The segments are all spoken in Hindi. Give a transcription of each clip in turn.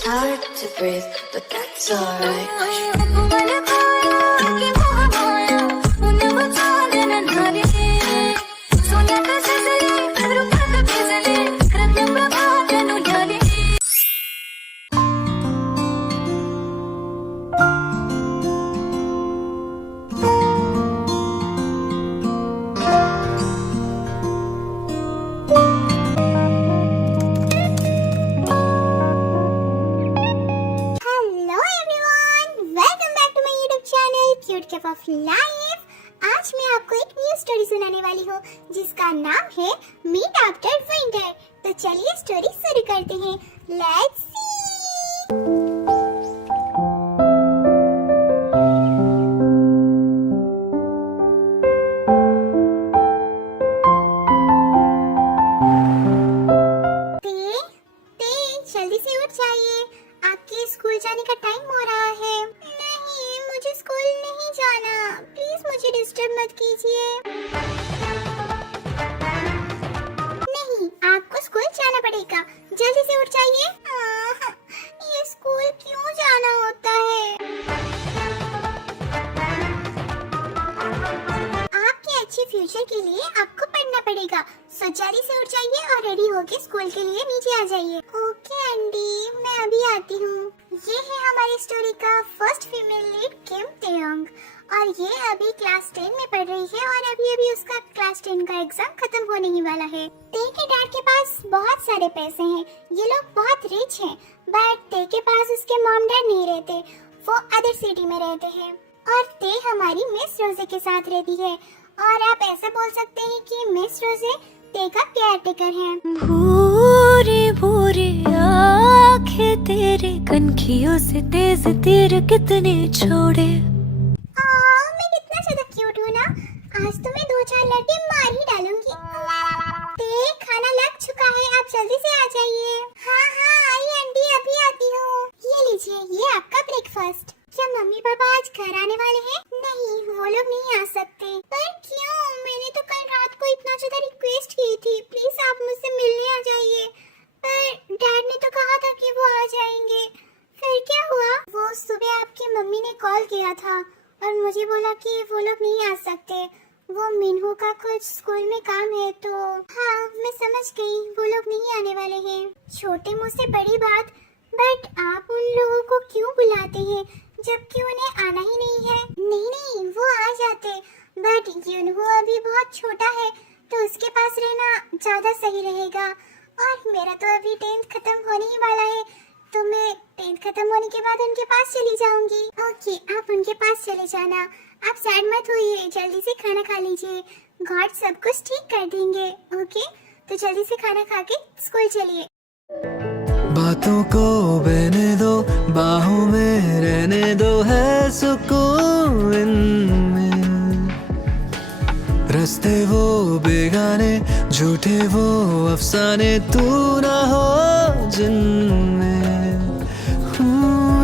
It's hard to breathe, but that's alright. Cute Kaif of life. आज मैं आपको एक न्यू स्टोरी सुनाने वाली हूँ जिसका नाम है मीट आफ्टर विंटर। तो चलिए स्टोरी शुरू करते हैं। Let's see. जल्दी से उठ जाइए, आपके स्कूल जाने का टाइम हो रहा है। नहीं, मुझे स्कूल नहीं जाना, प्लीज मुझे डिस्टर्ब मत कीजिए। नहीं, आपको स्कूल जाना पड़ेगा, जल्दी से उठ जाइए। ये स्कूल क्यों जाना होता है? आपके अच्छे फ्यूचर के लिए आपको पढ़ना पड़ेगा, सो जल्दी से उठ जाइए और रेडी होके स्कूल के लिए नीचे आ जाइए। ओके आंटी, मैं अभी आती हूँ। ये है हमारी स्टोरी का फर्स्ट फीमेल लीड किम तेयोंग और ये अभी क्लास 10 में पढ़ रही है और अभी उसका क्लास 10 का एग्जाम खत्म होने ही वाला है। ते के डैड के पास बहुत सारे पैसे हैं, ये लोग बहुत रिच हैं, बट ते के पास उसके मॉम डैड नहीं रहते, वो अदर सिटी में रहते हैं और ते हमारी मिस रोजे के साथ रहती है और आप ऐसा बोल सकते हैं कि मिस रोजे ते का केयर टेकर है। भूरी भूरी आंखें तेरे कनखियों से तेज तीर कितने छोड़े। मैं कितना ज्यादा क्यूट हूँ ना, आज तो मैं 2-4 लड़के मार ही डालूंगी। ते खाना लग चुका है, आप जल्दी से आ जाइए। हाँ आई आंटी, अभी आती हूँ। ये लीजिए, ये आपका ब्रेकफास्ट। क्या मम्मी पापा आज घर आने वाले हैं? नहीं, वो लोग नहीं आ सकते। पर क्यों? मैंने तो कल रात को इतना ज्यादा रिक्वेस्ट की थी, प्लीज आप मुझसे मिलने आ जाइए, पर डैड ने तो कहा था कि वो आ जाएंगे। फिर क्या हुआ? वो सुबह आपकी मम्मी ने कॉल किया था और मुझे बोला कि वो लोग नहीं आ सकते, वो मिनहू का कुछ स्कूल में काम है। तो हाँ, मैं समझ गई, वो लोग नहीं आने वाले हैं। छोटे मुंह से बड़ी बात, बट आप उन लोगों को क्यों बुलाते हैं जबकि उन्हें आना ही नहीं है? नहीं, वो आ जाते, बट युनहू अभी बहुत छोटा है तो उसके पास रहना ज्यादा सही रहेगा और मेरा तो अभी 10th खत्म होने ही वाला है, तो मैं 10th खत्म होने के बाद उनके पास चली जाऊंगी। ओके, आप उनके पास चले जाना, आप सैड मत होइए, जल्दी से खाना खा लीजिए, गॉड सब कुछ ठीक कर देंगे। ओके, तो जल्दी से खाना खा के स्कूल चलिए। बातों को बहने दो, बाहों में रहने दो, है सुकून इनमें। रास्ते वो बेगाने, झूठे वो अफसाने, तू ना हो जिनमें।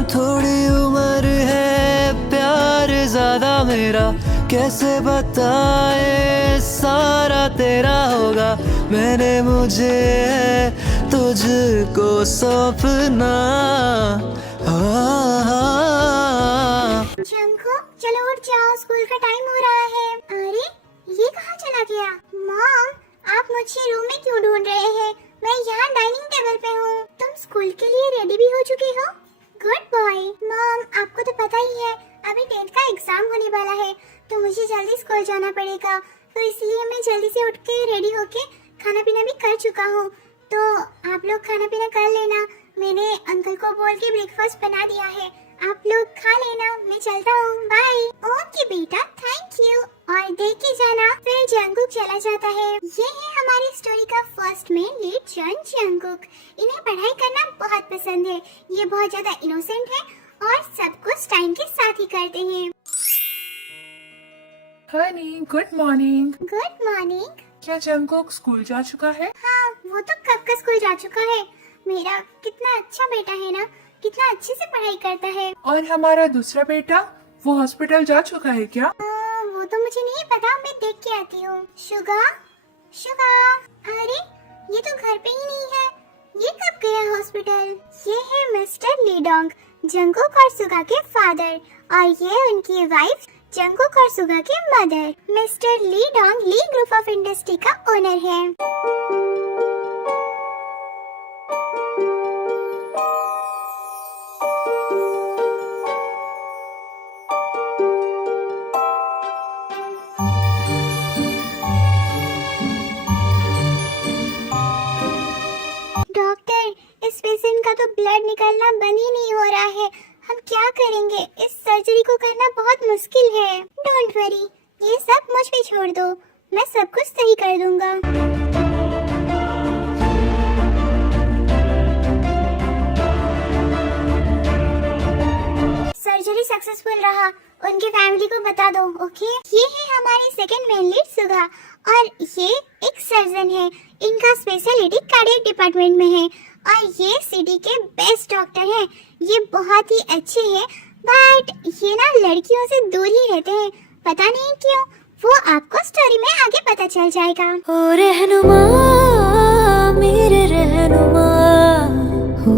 थोड़ी उम्र है, प्यार ज्यादा मेरा, कैसे बताए सारा तेरा होगा। मैंने मुझे तुझको सौंपना। जंगकुक, चलो उठ जाओ, स्कूल का टाइम हो रहा है। अरे ये कहाँ चला गया? मॉम, आप मुझे रूम में क्यों ढूंढ रहे हैं? मैं यहाँ डाइनिंग टेबल पे हूँ। तुम स्कूल के लिए रेडी भी हो चुकी हो? Good boy. मॉम, आपको तो पता ही है अभी 10th का एग्जाम होने वाला है, तो मुझे जल्दी स्कूल जाना पड़ेगा, तो इसलिए मैं जल्दी से उठ के रेडी होके खाना पीना भी कर चुका हूँ। तो आप लोग खाना पीना कर लेना, मैंने अंकल को बोल के ब्रेकफास्ट बना दिया है, आप लोग खा लेना, मैं चलता हूँ, बाय। ओके बेटा, थैंक यू। और देख के जाना। फिर जंगकुक चला जाता है। ये है हमारी स्टोरी का फर्स्ट मेन लीड जंगकुक। इन्हें पढ़ाई करना बहुत पसंद है, ये बहुत ज्यादा इनोसेंट है और सब कुछ टाइम के साथ ही करते हैं। Honey, good morning. Good morning. क्या जंगकुक स्कूल जा चुका है? हाँ, वो तो कब का स्कूल जा चुका है। मेरा कितना अच्छा बेटा है ना, कितना अच्छे से पढ़ाई करता है। और हमारा दूसरा बेटा, वो हॉस्पिटल जा चुका है क्या? वो तो मुझे नहीं पता, मैं देख के आती हूँ। शुगा, शुगा, अरे ये तो घर पे ही नहीं है, ये कब गया हॉस्पिटल? ये है मिस्टर लीडोंग, जंगकुक और सुगा के फादर, और ये उनकी वाइफ जंगकुक और सुगा की मदर। मिस्टर लीडोंग ली ग्रुप ऑफ इंडस्ट्री का ओनर है। डॉक्टर, इस पेशेंट का तो ब्लड निकलना बंद ही नहीं हो रहा है। हम क्या करेंगे? इस सर्जरी को करना बहुत मुश्किल है। डोंट वरी, ये सब मुझ पे छोड़ दो, मैं सब कुछ सही कर दूंगा। सर्जरी सक्सेसफुल रहा, उनके फैमिली को बता दो, ओके? ये है हमारी सेकंड मेन लीड सुगा, और ये एक सर्जन है। इनका स्पेशलिटी कार्डियक डिपार्टमेंट में है, और ये सिटी के बेस्ट डॉक्टर हैं। ये बहुत ही अच्छे हैं, बट ये ना लड़कियों से दूर ही रहते हैं, पता नहीं क्यों। वो आपको स्टोरी में आगे पता चल जाएगा। ओ रहनुमा, मेरे रहनुमा, हो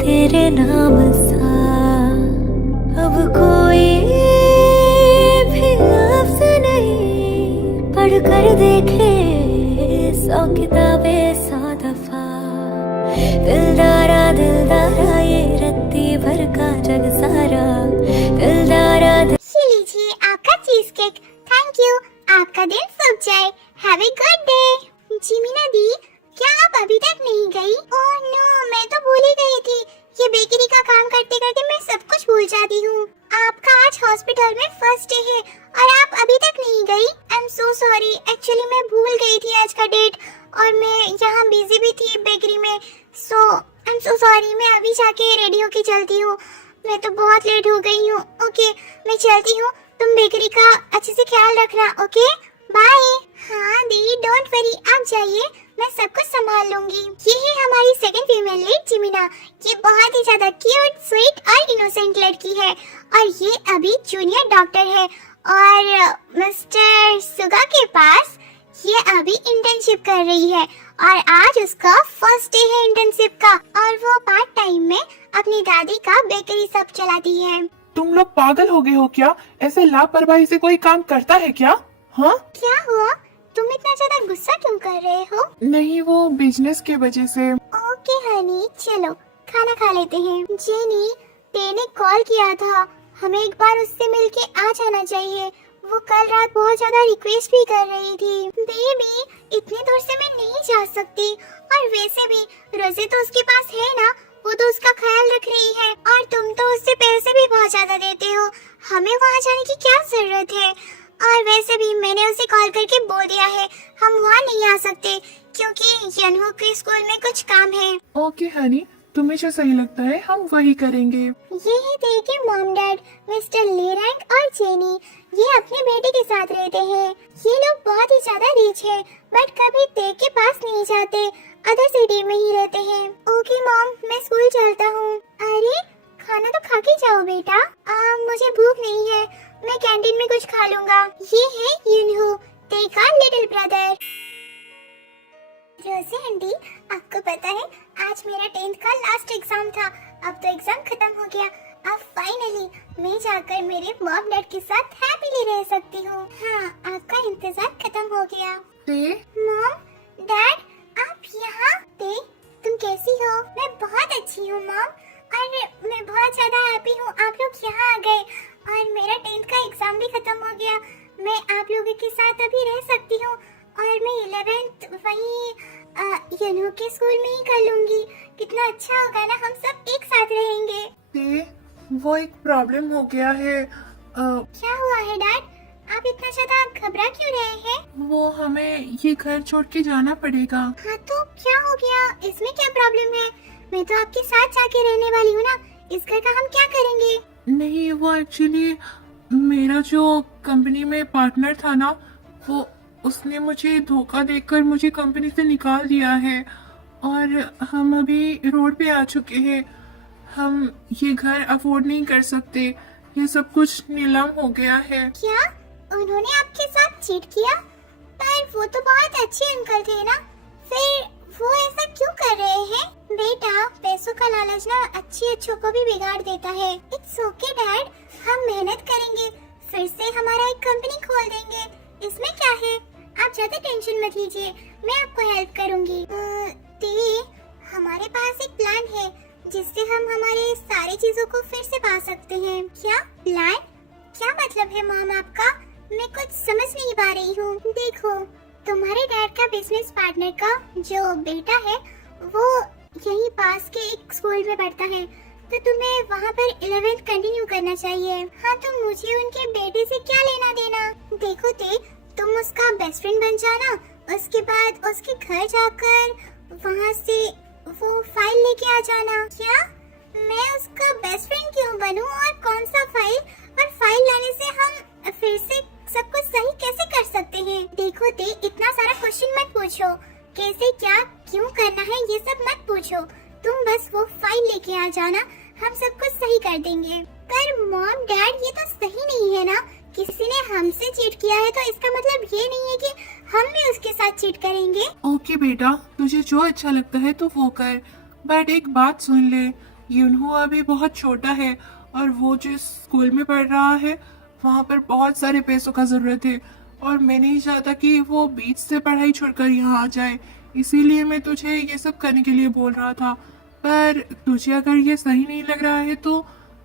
तेरे नाम सा अब कोई भी लफ्ज़ नहीं, पढ़ कर देखे 100 किताबें 100 दफा। दिलदारा दिलदारा ये रत्ती भर का जग सारा, दिलदारा ये लीजिए आपका चीज केक। थैंक यू, आपका दिन शुभ जाए। Have a good day. Jimina दी, क्या आप अभी तक नहीं गई? ओह नो, मैं तो भूल ही गई थी। ये बेकरी का काम करते करते मैं सब कुछ भूल जाती हूँ। आपका आज हॉस्पिटल में फर्स्ट डे है और आप अभी तक नहीं गई। आई एम सो सॉरी, एक्चुअली मैं भूल गई थी आज का डेट, और मैं यहाँ बिजी भी थी बेकरी में। सो आई एम सो सॉरी, मैं अभी जाके रेडी होके चलती हूँ। मैं तो बहुत लेट हो गई हूँ। ओके, मैं चलती हूँ, तुम बेकरी का अच्छे से ख्याल रखना। Okay, bye. हाँ दी, डोंट वरी, आप जाइए, मैं सब कुछ संभाल लूंगी। ये है हमारी सेकंड फीमेल लीड जिमिना। ये बहुत ही ज्यादा क्यूट, स्वीट और इनोसेंट लड़की है, और ये अभी जूनियर डॉक्टर है। और मिस्टर सुगा के पास ये अभी इंटर्नशिप कर रही है, और आज उसका फर्स्ट डे है इंटर्नशिप का, और वो पार्ट टाइम में अपनी दादी का बेकरी शॉप चलाती है। तुम लोग पागल हो गए हो क्या? ऐसे लापरवाही से कोई काम करता है क्या? हाँ? क्या हुआ? तुम इतना ज्यादा गुस्सा क्यों कर रहे हो? नहीं, वो बिजनेस के वजह से। ओके हनी, चलो खाना खा लेते हैं। जेनी, ते ने कॉल किया था, हमें एक बार उससे मिलके आ जाना चाहिए। वो कल रात बहुत ज्यादा रिक्वेस्ट भी कर रही थी। बेबी, इतनी दूर से मैं नहीं जा सकती, और वैसे भी रोजे तो उसके पास है ना, वो तो उसका ख्याल रख रही है, और तुम तो उससे पैसे भी बहुत ज्यादा देते हो। हमें वहाँ जाने की क्या जरूरत है? और वैसे भी मैंने उसे कॉल करके बोल दिया है हम वहाँ नहीं आ सकते, क्योंकि यनहू के स्कूल में कुछ काम है। ओके हनी, तुम्हें जो सही लगता है हम वही करेंगे। ये है ते के मॉम डैड, मिस्टर लीरैंक और जेनी। ये अपने बेटे के साथ रहते हैं। ये लोग बहुत ही ज्यादा रिच है, बट कभी ते के पास नहीं जाते, अदर सिटी में ही रहते हैं। ओके मॉम, मैं स्कूल चलता हूँ। अरे खाना तो खा के जाओ बेटा। मुझे भूख नहीं है, मैं कैंटीन में कुछ खा लूंगा। ये है युनहू, ते का लिटिल ब्रदर। रोजी आंटी, आपको पता है आज मेरा 10th का लास्ट एग्जाम था। अब तो एग्जाम खत्म हो गया। अब फाइनली मैं जाकर मेरे मॉम डैड के साथ हैप्पीली रह सकती हूँ। हाँ, आपका इंतजार खत्म हो गया। मॉम डैड, आप यहाँ? ते, तुम कैसी हो? मैं बहुत अच्छी हूँ मॉम, और मैं बहुत ज्यादा हैप्पी हूँ आप लोग यहाँ आ गए, और मेरा 10th का एग्जाम भी खत्म हो गया। मैं आप लोगों के साथ अभी रह सकती हूँ, और मैं 11th वहीं यनहू के स्कूल में ही कर लूंगी। कितना अच्छा होगा ना, हम सब एक साथ रहेंगे। वो एक प्रॉब्लम हो गया है। क्या हुआ है डैड? आप इतना ज्यादा घबरा क्यों रहे हैं? वो हमें ये घर छोड़ के जाना पड़ेगा। हाँ तो क्या हो गया? इसमें क्या प्रॉब्लम है? मैं तो आपके साथ जाके रहने वाली हूँ ना। इस घर का हम क्या करेंगे? नहीं, वो एक्चुअली मेरा जो कंपनी में पार्टनर था ना, वो उसने मुझे धोखा देकर मुझे कंपनी से निकाल दिया है, और हम अभी रोड पे आ चुके हैं। हम ये घर अफोर्ड नहीं कर सकते, ये सब कुछ नीलाम हो गया है। क्या उन्होंने आपके साथ चीट किया? पर वो तो बहुत अच्छे अंकल थे ना, फिर वो ऐसा क्यों कर रहे हैं? बेटा, पैसों का लालच ना अच्छों को भी बिगाड़ देता है। इट्स ओके डैड, हम मेहनत करेंगे, फिर से हमारा एक कंपनी खोल देंगे, इसमें क्या है? आप ज्यादा टेंशन मत लीजिए, मैं आपको हेल्प करूंगी। हमारे पास एक प्लान है जिससे हम हमारे सारी चीजों को फिर से पा सकते हैं। क्या प्लान? क्या मतलब है मॉम आपका? मैं कुछ समझ नहीं पा रही हूँ। देखो, तुम्हारे डैड का बिजनेस पार्टनर का जो बेटा है वो यहीं पास के एक स्कूल में पढ़ता है, तो तुम्हें वहाँ पर 11th कंटिन्यू करना चाहिए। हाँ, तो मुझे उनके बेटे से क्या लेना देना? देखो तुम उसका बेस्ट फ्रेंड बन जाना, उसके बाद उसके घर जाकर वहाँ से वो फाइल लेके आ जाना। क्या मैं उसका बेस्ट फ्रेंड क्यों बनूं और कौन सा फाइल? और फाइल लाने से हम फिर से सब कुछ सही कैसे कर सकते हैं? देखो इतना सारा क्वेश्चन मत पूछो, कैसे क्या क्यों करना है ये सब मत पूछो, तुम बस वो फाइल लेके आ जाना, हम सब कुछ सही कर देंगे। पर मॉम डैड, ये तो सही नहीं है ना, किसी ने हमसे चीट किया है तो इसका मतलब ये नहीं है कि हम भी उसके साथ चीट करेंगे। ओके बेटा, तुझे जो अच्छा लगता है तो वो कर, बट एक बात सुन ले, यूनहो अभी बहुत छोटा है और वो जिस स्कूल में पढ़ रहा है वहाँ पर बहुत सारे पैसों का जरूरत है और मैं नहीं चाहता कि वो बीच से पढ़ाई छोड़कर यहाँ आ जाए, इसीलिए मैं तुझे ये सब करने के लिए बोल रहा था। पर तुझे अगर ये सही नहीं लग रहा है तो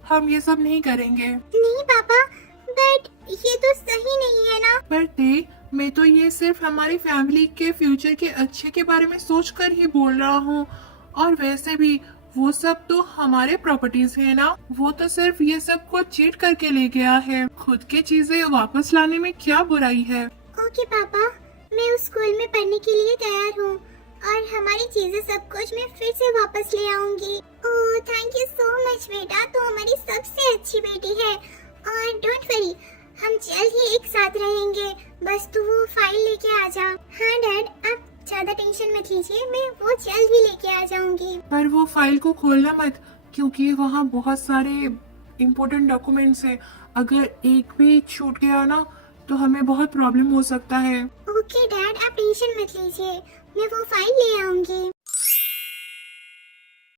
हम ये सब नहीं करेंगे। नहीं पापा, बट ये तो सही नहीं है ना। पर मैं तो ये सिर्फ हमारी फैमिली के फ्यूचर के अच्छे के बारे में सोचकर ही बोल रहा हूँ, और वैसे भी वो सब तो हमारे प्रॉपर्टीज है ना, वो तो सिर्फ ये सब को चीट करके ले गया है, खुद की चीजें वापस लाने में क्या बुराई है? ओके पापा, मैं उस स्कूल में पढ़ने के लिए तैयार हूँ और हमारी चीजें सब कुछ मैं फिर से वापस ले आऊंगी। Oh thank you so much बेटा, तो हमारी सबसे अच्छी बेटी है। और डोंट वरी, हम जल्द ही एक साथ रहेंगे, बस तू वो फाइल लेके आ जा। हाँ डैड, आप ज्यादा टेंशन मत लीजिए, मैं वो जल्द ही लेके आ जाऊंगी। पर वो फाइल को खोलना मत, क्योंकि वहाँ बहुत सारे इम्पोर्टेंट डॉक्यूमेंट्स है, अगर एक भी छूट गया ना तो हमें बहुत प्रॉब्लम हो सकता है। ओके डैड, आप टेंशन मत लीजिए, मैं वो फाइल ले आऊंगी।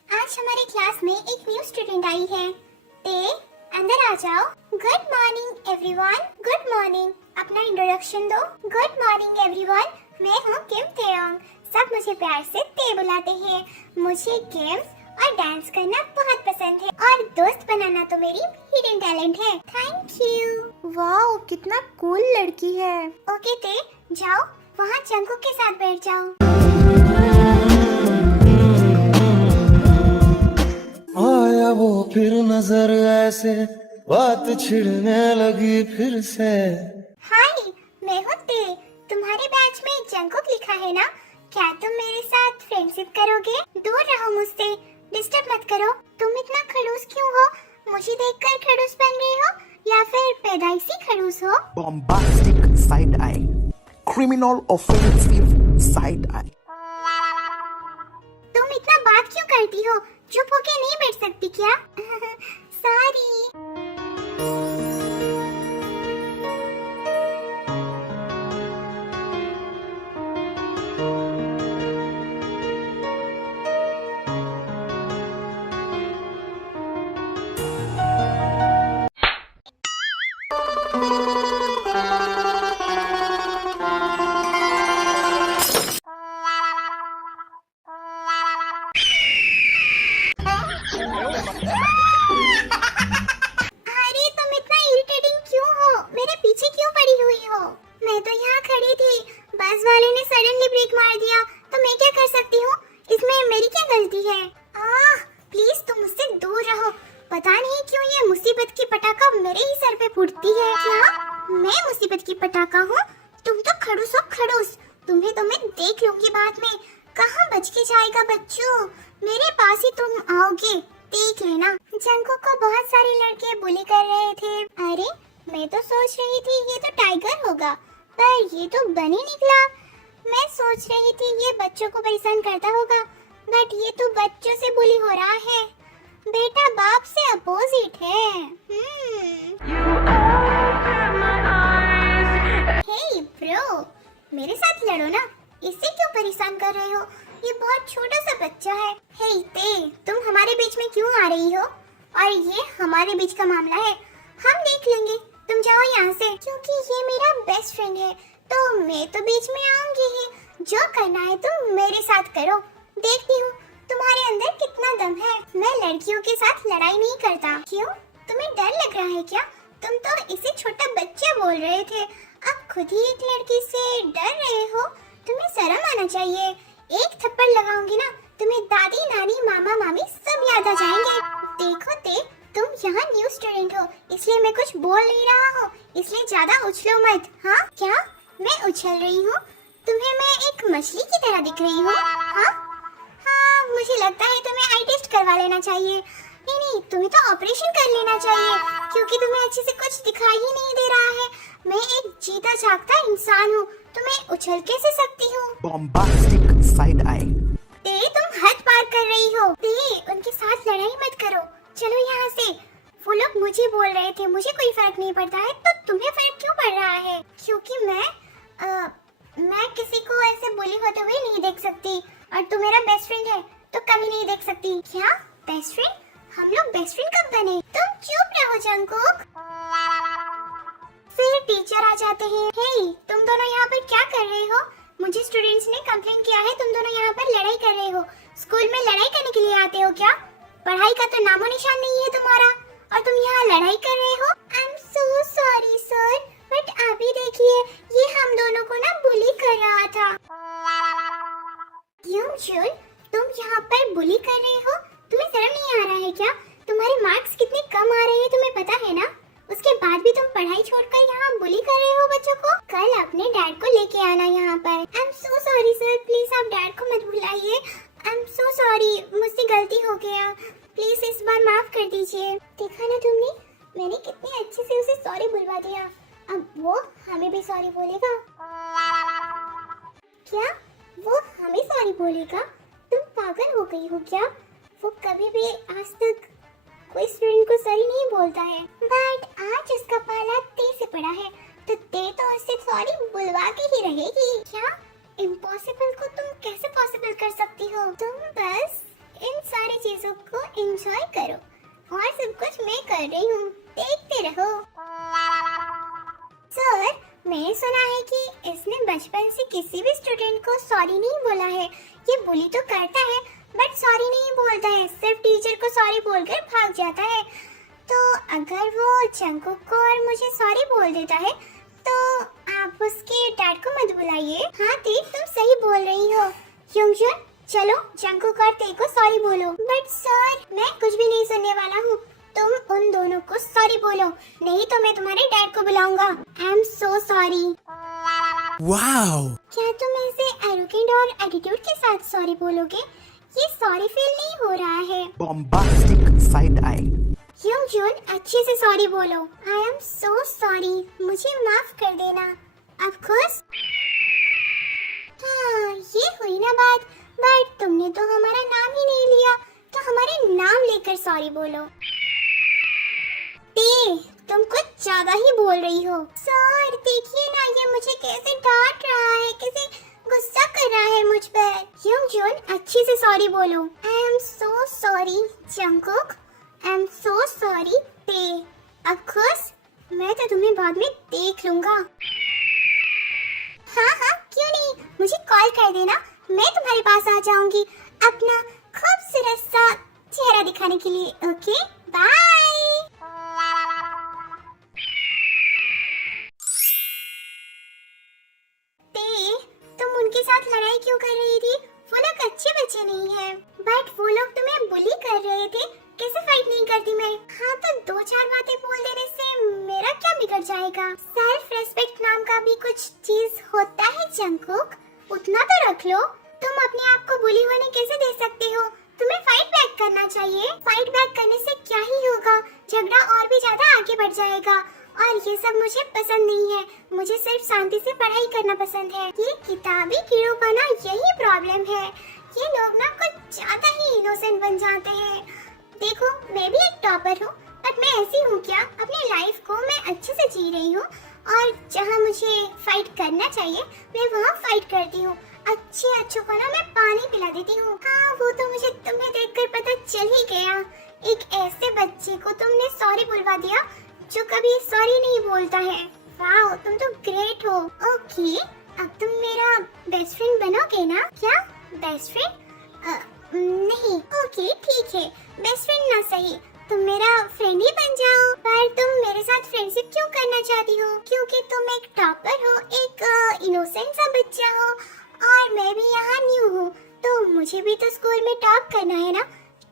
आज हमारे क्लास में एक न्यू स्टूडेंट आई है। अंदर आ जाओ। Good morning everyone. Good morning, अपना इंट्रोडक्शन दो। गुड मॉर्निंग एवरीवन, मैं हूँ किम तेयोंग, सब मुझे प्यार से ते बुलाते हैं। मुझे गेम्स और डांस करना बहुत पसंद है और दोस्त बनाना तो मेरी हिडन टैलेंट है। Thank you. वाओ, कितना कूल लड़की है। ओके ते, जाओ वहाँ जंगकुक के साथ बैठ जाओ। आया वो फिर नजर ऐसे, बात छिड़ने लगी फिर से। हाय, मैं हूँ ते, तुम्हारे बैच में जंगकुक लिखा है ना, क्या तुम मेरे साथ फ्रेंडशिप करोगे? दूर रहो मुझसे, डिस्टर्ब मत करो। तुम इतना खड़ूस क्यों हो? मुझे देखकर खड़ूस बन रहे हो या फिर पैदाइशी खड़ूस हो? Bombastic side eye, criminal offensive side eye. तुम इतना बात क्यों करती हो? चुप होके नहीं बैठ सकती क्या? सॉरी। अरे तुम इतना इरिटेटिंग क्यों हो? मेरे पीछे क्यों पड़ी हुई हो? मैं तो यहाँ खड़ी थी, बस वाले ने सडनली ब्रेक मार दिया, तो मैं क्या कर सकती हूँ? इसमें मेरी क्या गलती है? प्लीज तुम मुझसे दूर रहो। पता नहीं क्यों ये मुसीबत की पटाखा मेरे ही सर पे फूटती है। क्या मैं मुसीबत की पटाखा हूँ? तुम तो खड़ूस हो खड़ूस, तुम्हें तो मैं देख लूंगी बाद में। कहाँ बच के जाएगा बच्चों, मेरे पास ही तुम आओगे, देख लेना। जंगकुक को बहुत सारे लड़के बुली कर रहे थे। अरे मैं तो सोच रही थी ये तो टाइगर होगा, पर ये तो बनी निकला। मैं सोच रही थी ये बच्चों को परेशान करता होगा, बट ये तो बच्चों से बुली हो रहा है। बेटा बाप से अपोजिट है। हे ब्रो, मेरे साथ लड़ो ना, इससे क्यों परेशान कर रहे हो? ये बहुत छोटा सा बच्चा है। हे ते, तुम हमारे बीच में क्यों आ रही हो? और ये हमारे बीच का मामला है, हम देख लेंगे, तुम जाओ यहाँ से। क्योंकि ये मेरा बेस्ट फ्रेंड है तो मैं तो बीच में आऊंगी ही। जो करना है तुम मेरे साथ करो, देखती हूँ तुम्हारे अंदर कितना दम है। मैं लड़कियों के साथ लड़ाई नहीं करता। क्यों, तुम्हें डर लग रहा है क्या? तुम तो इसे छोटा बच्चा बोल रहे थे, अब खुद ही एक लड़की से डर रहे हो। तुम्हें शर्म आना चाहिए। एक थप्पड़ लगाऊंगी ना, तुम्हें दादी नानी मामा मामी सब याद आ जाएंगे। देखो ते, तुम यहाँ न्यू स्टूडेंट हो, इसलिए मैं कुछ बोल नहीं रहा हूँ, इसलिए ज्यादा उछलो मत। हाँ क्या मैं उछल रही हूँ? तुम्हें मैं एक मछली की तरह दिख रही हूँ? हाँ, मुझे लगता है तुम्हें आई टेस्ट करवा लेना चाहिए। नहीं, तुम्हें तो ऑपरेशन कर लेना चाहिए, क्योंकि तुम्हें अच्छे से कुछ दिखाई ही नहीं दे रहा है। मैं एक जीता जागता इंसान हूँ, तुम्हें उछल कैसे सकती हूँ? Bombastic side eye. ते, तुम हद पार कर रही हो। ते, उनके साथ लड़ाई मत करो, चलो यहाँ से। वो लोग मुझे बोल रहे थे, मुझे कोई फर्क नहीं पड़ता है, तो तुम्हें फर्क क्यों पड़ रहा है? क्योंकि मैं किसी को ऐसे बुली होते हुए नहीं देख सकती, और तू मेरा बेस्ट फ्रेंड है तो कभी नहीं देख सकती। क्या बेस्ट फ्रेंड? हम लोग बेस्ट फ्रेंड कब बने? तुम चुप रहो जंगकुक। फिर टीचर आ जाते हैं। हे, तुम दोनों यहाँ पर क्या कर रहे हो? मुझे स्टूडेंट्स ने कंप्लेन किया है तुम दोनों यहाँ पर लड़ाई कर रहे हो। स्कूल में लड़ाई करने के लिए आते हो क्या? पढ़ाई का तो नामो निशान नहीं है तुम्हारा, और तुम यहाँ लड़ाई कर रहे हो। आई am so sorry sir, but अभी देखिए ये हम दोनों को ना बुली कर रहा था। यूजुअल, तुम यहाँ पर बुली कर रहे हो? तुम्हें शर्म नहीं आ रहा है क्या? तुम्हारे मार्क्स कितने कम आ रहे हैं तुम्हें पता है ना? उसके बाद भी तुम पढ़ाई छोड़कर यहाँ बुली कर रहे हो बच्चों को। कल अपने डैड को लेके आना यहाँ पर। आई am so sorry sir, please आप डैड को मत बुलाइए। आई एम सो सॉरी, मुझसे गलती हो गया, प्लीज इस बार माफ कर दीजिए। देखा ना तुमने, मैंने कितने अच्छे से उसे सॉरी बुलवा दिया। अब वो हमें भी सॉरी बोलेगा क्या? वो हमें सॉरी बोलेगा? तुम पागल हो गई हो क्या? वो कभी भी आज तक कोई स्टूडेंट को सॉरी नहीं बोलता है, बट आज उसका पाला ते से पड़ा है तो ते तो उससे सॉरी बुलवा के ही रहेगी। क्या इम्पॉसिबल को तुम कैसे पॉसिबल कर सकती हो? तुम बस इन सारी चीजों को एंजॉय करो, और सब कुछ मैं कर रही हूँ, देखते रहो। सर, मैंने सुना है कि इसने बचपन से किसी भी स्टूडेंट को सॉरी नहीं बोला है। ये बुली तो करता है बट सॉरी नहीं बोलता है, सिर्फ टीचर को सॉरी बोलकर भाग जाता है। तो अगर वो जंगकुक को और मुझे सॉरी बोल देता है तो आप उसके डैड को मत बुलाइए। हाँ ते, तुम सही बोल रही हो। यूंगजुन, चलो जंगकुक और ते को सॉरी बोलो। बट सर, मैं कुछ भी नहीं सुनने वाला हूँ, तुम उन दोनों को सॉरी बोलो, नहीं तो मैं तुम्हारे डैड को बुलाऊंगा। I am so sorry. Wow. क्या तुम ऐसे एरोगेंट और एटीट्यूड के साथ सॉरी बोलोगे? ये सॉरी फील नहीं हो रहा है। Bombastic side eye. यूंगजुन, अच्छे से सॉरी बोलो। आई एम सो सॉरी, मुझे माफ कर देना। Of course. हाँ, ये हुई ना बात, बट तुमने तो हमारा नाम ही नहीं लिया, तो हमारे नाम लेकर सॉरी बोलो। ते, तुम कुछ ज्यादा ही बोल रही हो। सर देखिए ना, ये मुझे कैसे डांट रहा है, कैसे गुस्सा कर रहा है मुझ पर। यूंगजुन, अच्छे से सॉरी बोलो। आई am so sorry Jungkook, I am so sorry ते। ऑफ कोर्स, मैं तो तुम्हें बाद में देख लूंगा। हाँ हाँ, क्यों नहीं, मुझे कॉल कर देना, मैं तुम्हारे पास आ जाऊंगी अपना खूबसूरत सा चेहरा दिखाने के लिए। Okay, bye. तुम उनके साथ लड़ाई क्यों कर रही थी? वो लोग अच्छे बच्चे नहीं हैं, बट वो लोग तुम्हें बुली कर रहे थे, कैसे फाइट नहीं करती मैं? हाँ, तो दो चार बातें बोल देने से मेरा क्या बिगड़ जाएगा? सेल्फ रेस्पेक्ट नाम का भी कुछ चीज होता है जंगकुक, उतना तो रख लो। तुम अपने आप को बुली होने कैसे दे सकते हो? तुम्हें फाइट बैक करना चाहिए। फाइट बैक करने से क्या ही होगा, झगड़ा और भी ज्यादा आगे बढ़ जाएगा, और ये सब मुझे पसंद नहीं है। मुझे सिर्फ शांति से पढ़ाई करना पसंद है। ये किताबी कीड़ोपना, यही प्रॉब्लम है। ये लोग ना कुछ ज्यादा ही इनोसेंट बन जाते हैं। देखो, मैं भी एक टॉपर हूँ, बट मैं ऐसी हूँ क्या? अपनी लाइफ को मैं अच्छे से जी रही हूँ, और जहाँ मुझे फाइट करना चाहिए मैं वहाँ फाइट करती हूँ। अच्छे अच्छों को ना मैं पानी पिला देती हूँ। हाँ वो तो मुझे तुम्हें देखकर पता चल ही गया। एक ऐसे बच्चे को तुमने सॉरी बुलवा दिया जो कभी सॉरी नहीं बोलता है। वाह तुम तो ग्रेट हो। ओके अब तुम मेरा बेस्ट फ्रेंड बनोगे ना? क्या बेस्ट फ्रेंड? नहीं ओके ठीक है, बेस्ट फ्रेंड ना सही, तुम मेरा फ्रेंड ही बन जाओ। पर तुम मेरे साथ फ्रेंडशिप क्यों करना चाहती हो? क्योंकि तुम एक टॉपर हो, एक इनोसेंट सा बच्चा हो और मैं भी यहाँ न्यू हूँ, तो मुझे भी तो स्कूल में टॉप करना है ना,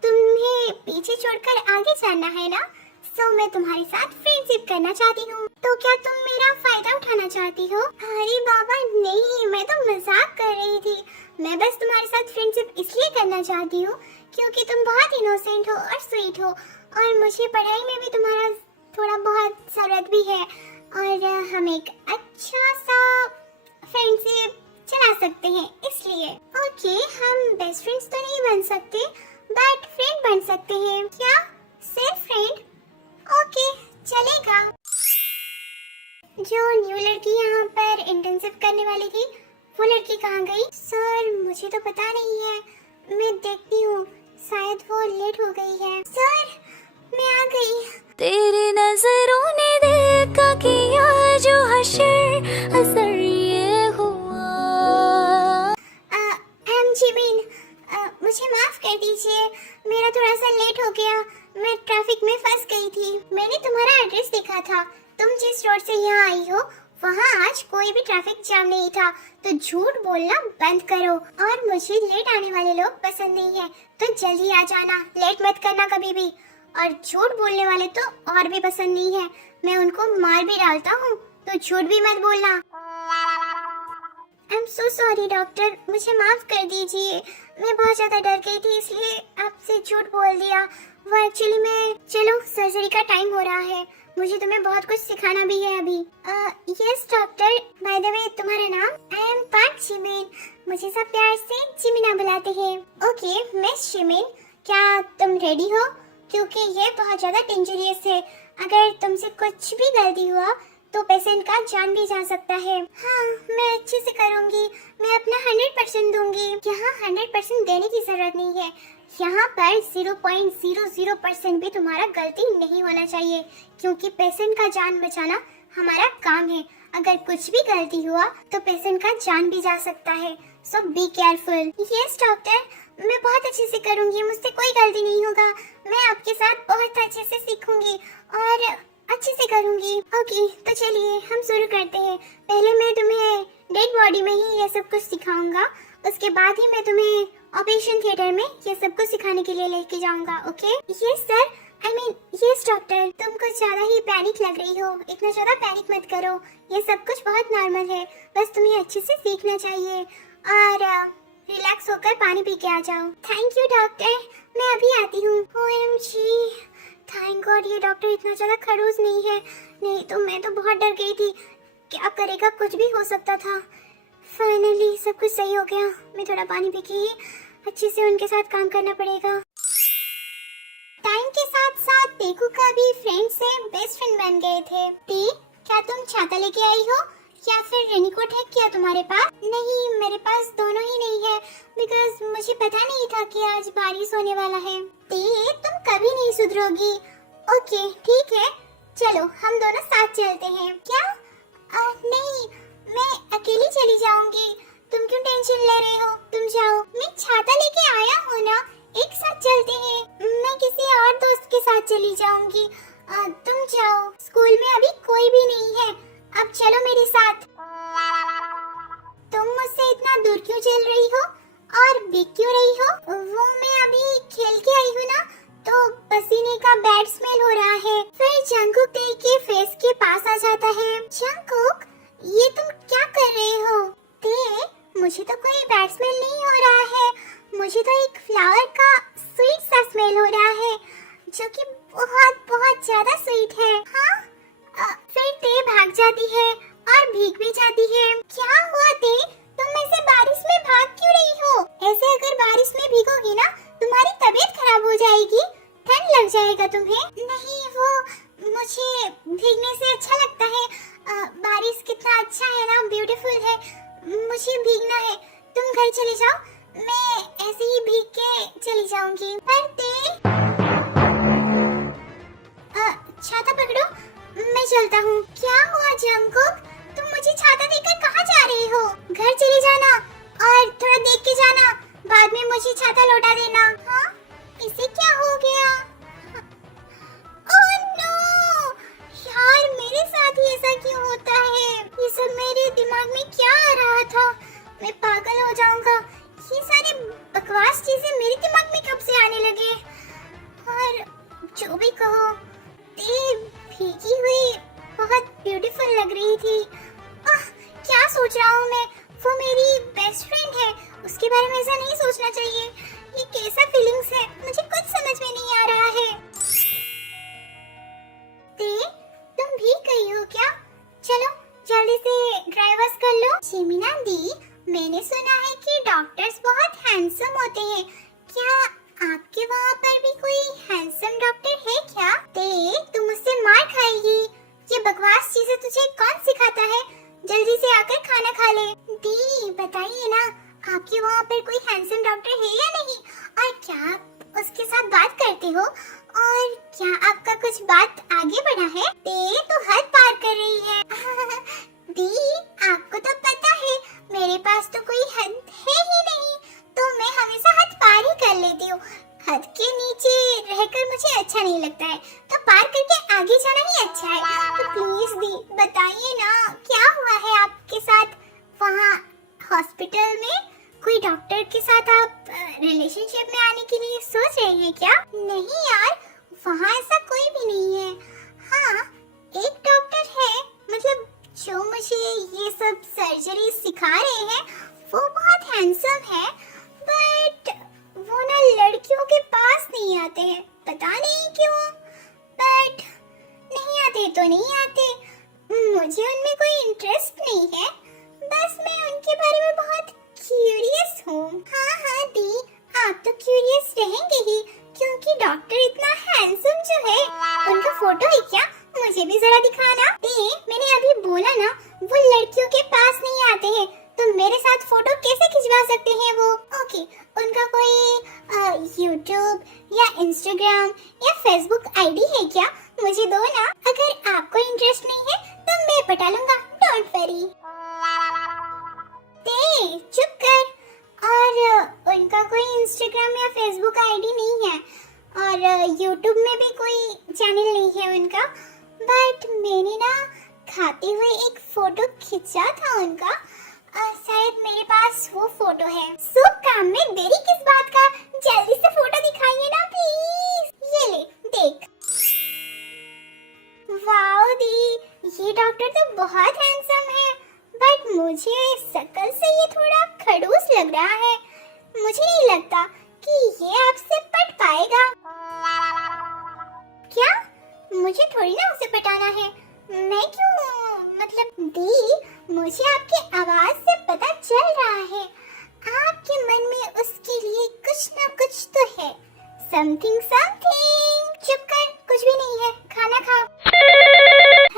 तुम्हें पीछे छोड़कर आगे जाना है ना। सो मैं तुम्हारे साथ फ्रेंडशिप करना चाहती हूँ। तो क्या तुम मेरा फायदा उठाना चाहती हो? अरे बाबा नहीं, मैं तो मजाक कर रही थी। मैं बस तुम्हारे साथ फ्रेंडशिप इसलिए करना चाहती हूँ क्योंकि तुम बहुत इनोसेंट हो और स्वीट हो और मुझे पढ़ाई में भी तुम्हारा थोड़ा बहुत जरूरत भी है और हम एक अच्छा सा फ्रेंडशिप चला सकते हैं इसलिए। ओके हम बेस्ट फ्रेंड्स तो नहीं बन सकते बट फ्रेंड बन सकते हैं। क्या सिर्फ फ्रेंड? ओके चलेगा। जो न्यू लड़की यहाँ पर इंटर्नशिप करने वाली थी वो लड़की कहाँ गई? सर मुझे तो पता नहीं है, मैं देखती हूँ, शायद वो लेट हो गई है। सर मैं आ गई। तेरी नजरों ने दिल का किया जो हशर असर ये हुआ। जिमिन मुझे माफ कर दीजिए, मेरा थोड़ा सा लेट हो गया, मैं ट्रैफिक में फंस गई थी। मैंने तुम्हारा एड्रेस देखा था, तुम जिस रोड से यहाँ आई हो वहाँ आज कोई भी ट्रैफिक जाम नहीं था, तो झूठ बोलना बंद करो। और मुझे लेट आने वाले लोग पसंद नहीं है, तो जल्दी आ जाना, लेट मत करना कभी भी। और झूठ बोलने वाले तो और भी पसंद नहीं है, मैं उनको मार भी डालता हूँ, तो झूठ भी मत बोलना। आई एम सो सॉरी डॉक्टर, मुझे माफ कर दीजिए, मैं बहुत ज्यादा डर गई थी इसलिए आपसे झूठ बोल दिया। वो एक्चुअली मैं, चलो सर्जरी का टाइम हो रहा है, मुझे तुम्हें बहुत कुछ सिखाना भी है अभी। Yes doctor, by the way तुम्हारा नाम? आई एम पार्थ जिमिन, मुझे सब प्यार से जिमिना बुलाते हैं। ओके मिस जिमिन, क्या तुम रेडी हो? क्योंकि ये बहुत ज्यादा डेंजरियस है, अगर तुमसे कुछ भी गलती हुआ तो पेशेंट का जान भी जा सकता है। हाँ मैं अच्छे से करूँगी, मैं अपना 100% दूंगी। यहाँ 100% देने की जरूरत नहीं है, यहाँ पर 0.00% भी तुम्हारा गलती नहीं होना चाहिए, क्योंकि पेशेंट का जान बचाना हमारा काम है। अगर कुछ भी गलती हुआ तो पेशेंट का जान भी जा सकता है, सो बी केयरफुल। यस डॉक्टर, मैं बहुत अच्छे से करूँगी, मुझसे कोई गलती नहीं होगा, मैं आपके साथ बहुत अच्छे से सीखूंगी और अच्छे से करूँगी। ओके तो चलिए हम शुरू करते हैं। पहले मैं तुम्हें डेड बॉडी में ही ये सब कुछ सिखाऊंगा, उसके बाद ही मैं तुम्हें ऑपरेशन थिएटर में ये सब कुछ सिखाने के लिए लेके जाऊंगा। Okay? Yes sir, I mean yes doctor. तुम कुछ ज्यादा ही पैनिक लग रही हो, इतना ज्यादा पैनिक मत करो, ये सब कुछ बहुत नॉर्मल है, बस तुम्हें अच्छे से सीखना चाहिए और रिलैक्स होकर पानी पी के आ जाओ। थैंक यू डॉक्टर, मैं अभी आती हूँ। OMG, थैंक गॉड ये डॉक्टर इतना ज्यादा खड़ूस नहीं है, नहीं तो मैं तो बहुत डर गई थी, क्या करेगा, कुछ भी हो सकता था। फाइनली सब कुछ सही हो गया, मैं थोड़ा पानी पी के ही अच्छे से उनके साथ काम करना पड़ेगा। टाइम के साथ साथ टेकू का भी फ्रेंड से बेस्ट फ्रेंड बन गए थे। टी, क्या तुम छाता लेके आई हो या फिर रेनकोट है क्या तुम्हारे पास? नहीं मेरे पास दोनों ही नहीं है, बिकॉज मुझे पता नहीं था कि आज बारिश होने वाला है। टी तुम कभी नहीं सुधरोगी। ओके ठीक है, चलो हम दोनों साथ चलते हैं। क्या? नहीं मैं अकेली चली जाऊंगी, तुम क्यों टेंशन ले रहे हो, तुम जाओ, मैं छाता लेके आया हूँ ना, एक साथ चलते हैं। मैं किसी और दोस्त के साथ चली जाऊंगी, तुम जाओ, स्कूल में अभी कोई भी नहीं है, अब चलो मेरे साथ। तुम मुझसे इतना दूर क्यों चल रही हो और भीग क्यों रही हो? वो मैं अभी खेल के आई हूँ ना, तो पसीने का बैड स्मेल हो रहा है। फिर जंगकुक टे के फेस के पास आ जाता है। जंगकुक ये तुम क्या कर रहे हो? ते मुझे तो कोई बैड स्मेल नहीं हो रहा है, मुझे तो एक फ्लावर का स्वीट सा स्मेल हो रहा है, जो कि बहुत बहुत ज्यादा स्वीट है। हाँ फिर ते भाग जाती है और भीग भी जाती है। क्या हुआ ते, तुम ऐसे बारिश में भाग क्यों रही हो? ऐसे अगर बारिश में भीगोगी ना तुम्हारी तबीयत खराब हो जाएगी, ठंड लग जाएगा तुम्हें। नहीं वो मुझे भीगने से अच्छा लगता है, बारिश कितना अच्छा है ना, ब्यूटीफुल है, मुझे भीगना है, तुम घर चले जाओ, मैं ऐसे ही भीग के चली जाऊंगी। पर छाता पकड़ो, मैं चलता हूँ। क्या हुआ जंगकुक, तुम मुझे छाता देकर कहाँ जा रहे हो? घर चले जाना और थोड़ा देख के जाना, बाद में मुझे छाता लौटा देना। हाँ, इसे क्या हो गया? ओह नो, यार मेरे साथ ही ऐसा क्यों होता है? ये सब मेरे दिमाग में क्या आ रहा था? मैं पागल हो जाऊंगा। ये सारे बकवास चीजें मेरे दिमाग में कब से आने लगे? और जो भी कहो, ये भीगी हुई बहुत ब्यूटीफुल लग रही थी। क्या सोच रहा हूँ मैं? वो मेरी बेस्ट फ्रेंड है, उसके बारे में ऐसा नहीं सोचना चाहिए। ये कैसा फीलिंग्स है, मुझे कुछ समझ में नहीं आ रहा है। तुम भीग गई हो क्या? चलो जल्दी से ड्राई वॉश कर लो। शिमिना दी, मैंने सुना है कि डॉक्टर्स बहुत हैंडसम होते हैं। क्या आपके वहाँ पर भी कोई हैंडसम डॉक्टर है क्या? तुम मुझसे मार खाएगी। ये बकवास चीजें तुझे कौन सिखाता है? जल्दी से आकर खाना खा ले। दी बताइए ना, आपके वहाँ पर कोई हैंडसम डॉक्टर है या नहीं? और क्या आप उसके साथ बात करते हो? और क्या आपका कुछ बात आगे बढ़ा है? तो हद पार कर रही है। दी आपको तो पता है मेरे पास तो कोई हद है ही नहीं, तो मैं हमेशा हद पार ही कर लेती हूँ। हद के नीचे रहकर मुझे अच्छा नहीं लगता है, तो पार करके आगे जाना ही अच्छा है। तो प्लीज दी बताइए ना, क्या हुआ है आपके साथ? वहाँ हॉस्पिटल में कोई डॉक्टर के साथ आप रिलेशनशिप में आने के लिए सोच रहे हैं क्या? नहीं यार, वहाँ ऐसा कोई भी नहीं है। हाँ, एक डॉक्टर है, मतलब जो मुझे ये सब सर्जरी सिखा रहे हैं, वो बहुत हैंडसम है, बट वो ना लड़कियों के पास नहीं आते हैं, पता नहीं क्यों। बट नहीं आते तो नहीं आते, मुझे उनमें कोई इंटरेस्ट नहीं है, बस मैं उनके बारे में बहुत क्यूरियस हूँ। हाँ दी, आप तो क्यूरियस रहेंगे ही, क्योंकि डॉक्टर इतना हैंडसम जो है, उनका फोटो है क्या? मुझे भी जरा दिखाना। मैंने अभी बोला ना, वो लड़कियों के पास नहीं आते हैं, तो मेरे साथ फोटो कैसे खिंचवा सकते हैं वो? ओके, उनका कोई यूट्यूब या इंस्टाग्राम या फेसबुक आईडी है क्या? मुझे दो ना। अगर आपको इंटरेस्ट नहीं है तो मैं पटा लूंगा, डोंट वरी। चुप कर। और उनका कोई इंस्टाग्राम या फेसबुक आईडी नहीं है, और यूट्यूब में भी कोई चैनल नहीं है उनका। बट मैंने ना खाते हुए एक फोटो खींचा था उनका, शायद मेरे पास वो फोटो है। शुभ काम में देरी किस बात का? जल्दी से फोटो दिखाइए ना प्लीज। ये ले देख। वाओ दी, ये डॉक्टर तो बहुत हैंडसम है, बट मुझे शक्ल से ये थोड़ा खड़ूस लग रहा है। मुझे नहीं लगता कि ये आपसे पट पाएगा। क्या? मुझे थोड़ी ना उसे पटाना है। मैं क्यों? मतलब दी, मुझे आपकी आवाज से पता चल रहा है, आपके मन में उसके लिए कुछ ना कुछ तो है। Something something. चुप कर, कुछ भी नहीं है, खाना खा।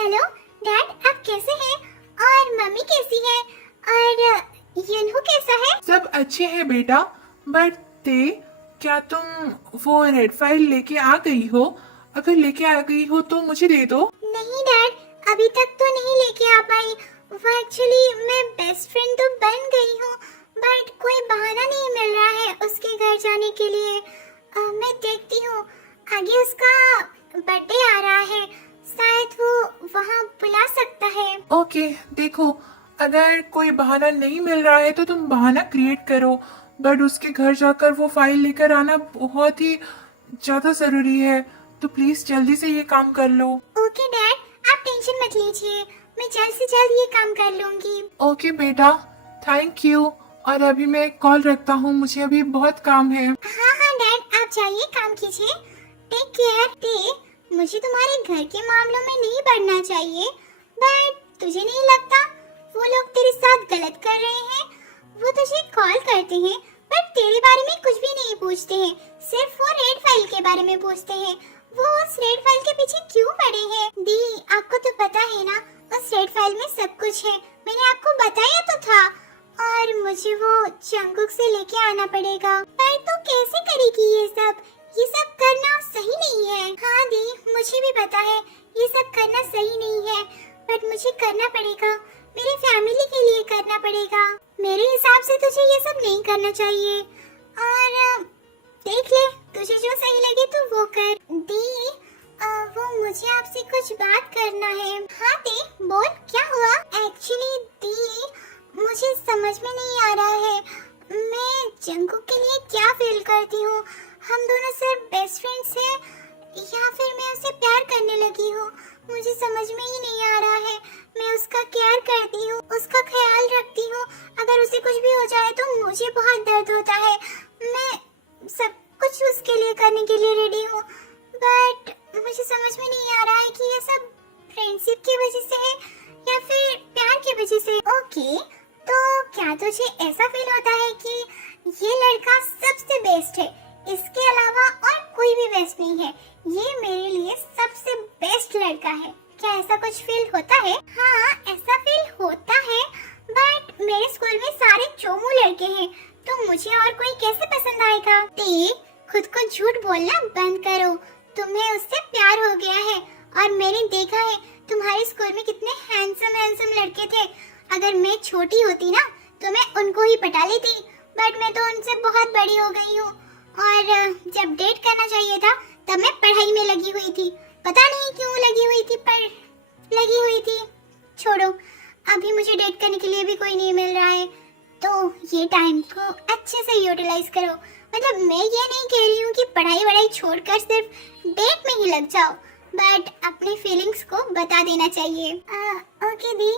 हेलो डैड, आप कैसे हैं? और मम्मी कैसी है? और यनहु कैसा है? सब अच्छे हैं बेटा, बट क्या तुम वो रेड फाइल लेके आ गई हो? अगर लेके आ गई हो तो मुझे दे दो। नहीं डैड, अभी तक तो नहीं लेके आ पाई। वो एक्चुअली मैं बेस्ट फ्रेंड तो बन गई हूँ, बट कोई बहाना नहीं मिल रहा है उसके घर जाने के लिए। मैं देखती हूँ, आगे उसका बर्थडे आ रहा है, शायद वो वहाँ बुला सकता है। ओके, देखो अगर कोई बहाना नहीं मिल रहा है तो तुम बहाना क्रिएट करो, बट उसके घर जाकर वो फाइल लेकर आना बहुत ही ज्यादा जरूरी है, तो प्लीज जल्दी से ये काम कर लो। ओके डैड, आप टेंशन मत लीजिए, मैं जल्द से जल्द ये काम कर लूंगी। ओके बेटा, थैंक यू। और अभी मैं कॉल रखता हूँ, मुझे अभी बहुत काम है। हाँ डैड, आप जाइए, काम कीजिए। Take care. मुझे तुम्हारे घर के मामलों में नहीं बढ़ना चाहिए, बट तुझे नहीं लगता वो लोग तेरे साथ गलत कर रहे हैं? वो तुझे कॉल करते हैं, बट तेरे बारे में कुछ भी नहीं पूछते हैं, सिर्फ वो रेड फाइल के बारे में पूछते हैं। वो उस रेड फाइल के पीछे क्यों पड़े हैं? दी, आपको तो पता है ना, उस रेड फाइल में सब कुछ है, मैंने आपको बताया तो था। और मुझे वो जंगकुक से लेके आना पड़ेगा। पर तू कैसे करेगी ये सब? ये सब करना सही नहीं है। हाँ दी, मुझे भी पता है ये सब करना सही नहीं है, बट मुझे करना पड़ेगा। मेरी फैमिली के लिए करना पड़ेगा। मेरे हिसाब से तुझे ये सब नहीं करना चाहिए। और देख ले, तुझे जो सही लगे तू वो कर। दी, वो मुझे आपसे कुछ बात करना है। हाँ दी, बोल, क्या हुआ? एक्चुअली दी, मुझे समझ में नहीं आ रहा है मैं जंगकुक के लिए क्या फील करती हूँ। हम दोनों सिर्फ बेस्ट फ्रेंड्स हैं या फिर मैं उसे प्यार करने लगी हूँ। मुझे समझ में ही नहीं आ रहा है। मैं उसका केयर करती हूँ, उसका ख्याल रखती हूँ। अगर उसे कुछ भी हो जाए तो मुझे बहुत दर्द होता है। मैं सब कुछ उसके लिए करने के लिए रेडी हूँ, बट मुझे समझ में नहीं आ रहा है कि ये सब फ्रेंडशिप की वजह से है या फिर प्यार की वजह से। ओके, तो क्या तुझे ऐसा फील होता है कि ये लड़का सबसे बेस्ट है, इसके अलावा और कोई भी बेस्ट नहीं है, ये मेरे लिए सबसे बेस्ट लड़का है? क्या ऐसा कुछ फील होता है? हाँ, ऐसा फील होता है, बट मेरे स्कूल में सारे चोमू लड़के हैं, तो मुझे और कोई कैसे पसंद आएगा? देख, खुद को झूठ बोलना बंद करो। तुम्हें उससे प्यार हो गया है, और मैंने देखा है तुम्हारे स्कूल में कितने हैंडसम लड़के थे। अगर मैं छोटी होती ना तो मैं उनको ही पटा लेती, बट मैं तो उनसे बहुत बड़ी हो गई हूँ। और जब डेट करना चाहिए था तब मैं पढ़ाई में लगी हुई थी। पता नहीं क्यों लगी हुई थी, पर लगी हुई थी। छोड़ो, अभी मुझे डेट करने के लिए भी कोई नहीं मिल रहा है, तो ये टाइम को अच्छे से यूटिलाइज करो। मतलब मैं ये नहीं कह रही हूँ कि पढ़ाई छोड़कर सिर्फ डेट में ही लग जाओ, बट अपनी फीलिंग्स को बता देना चाहिए। ओके दी,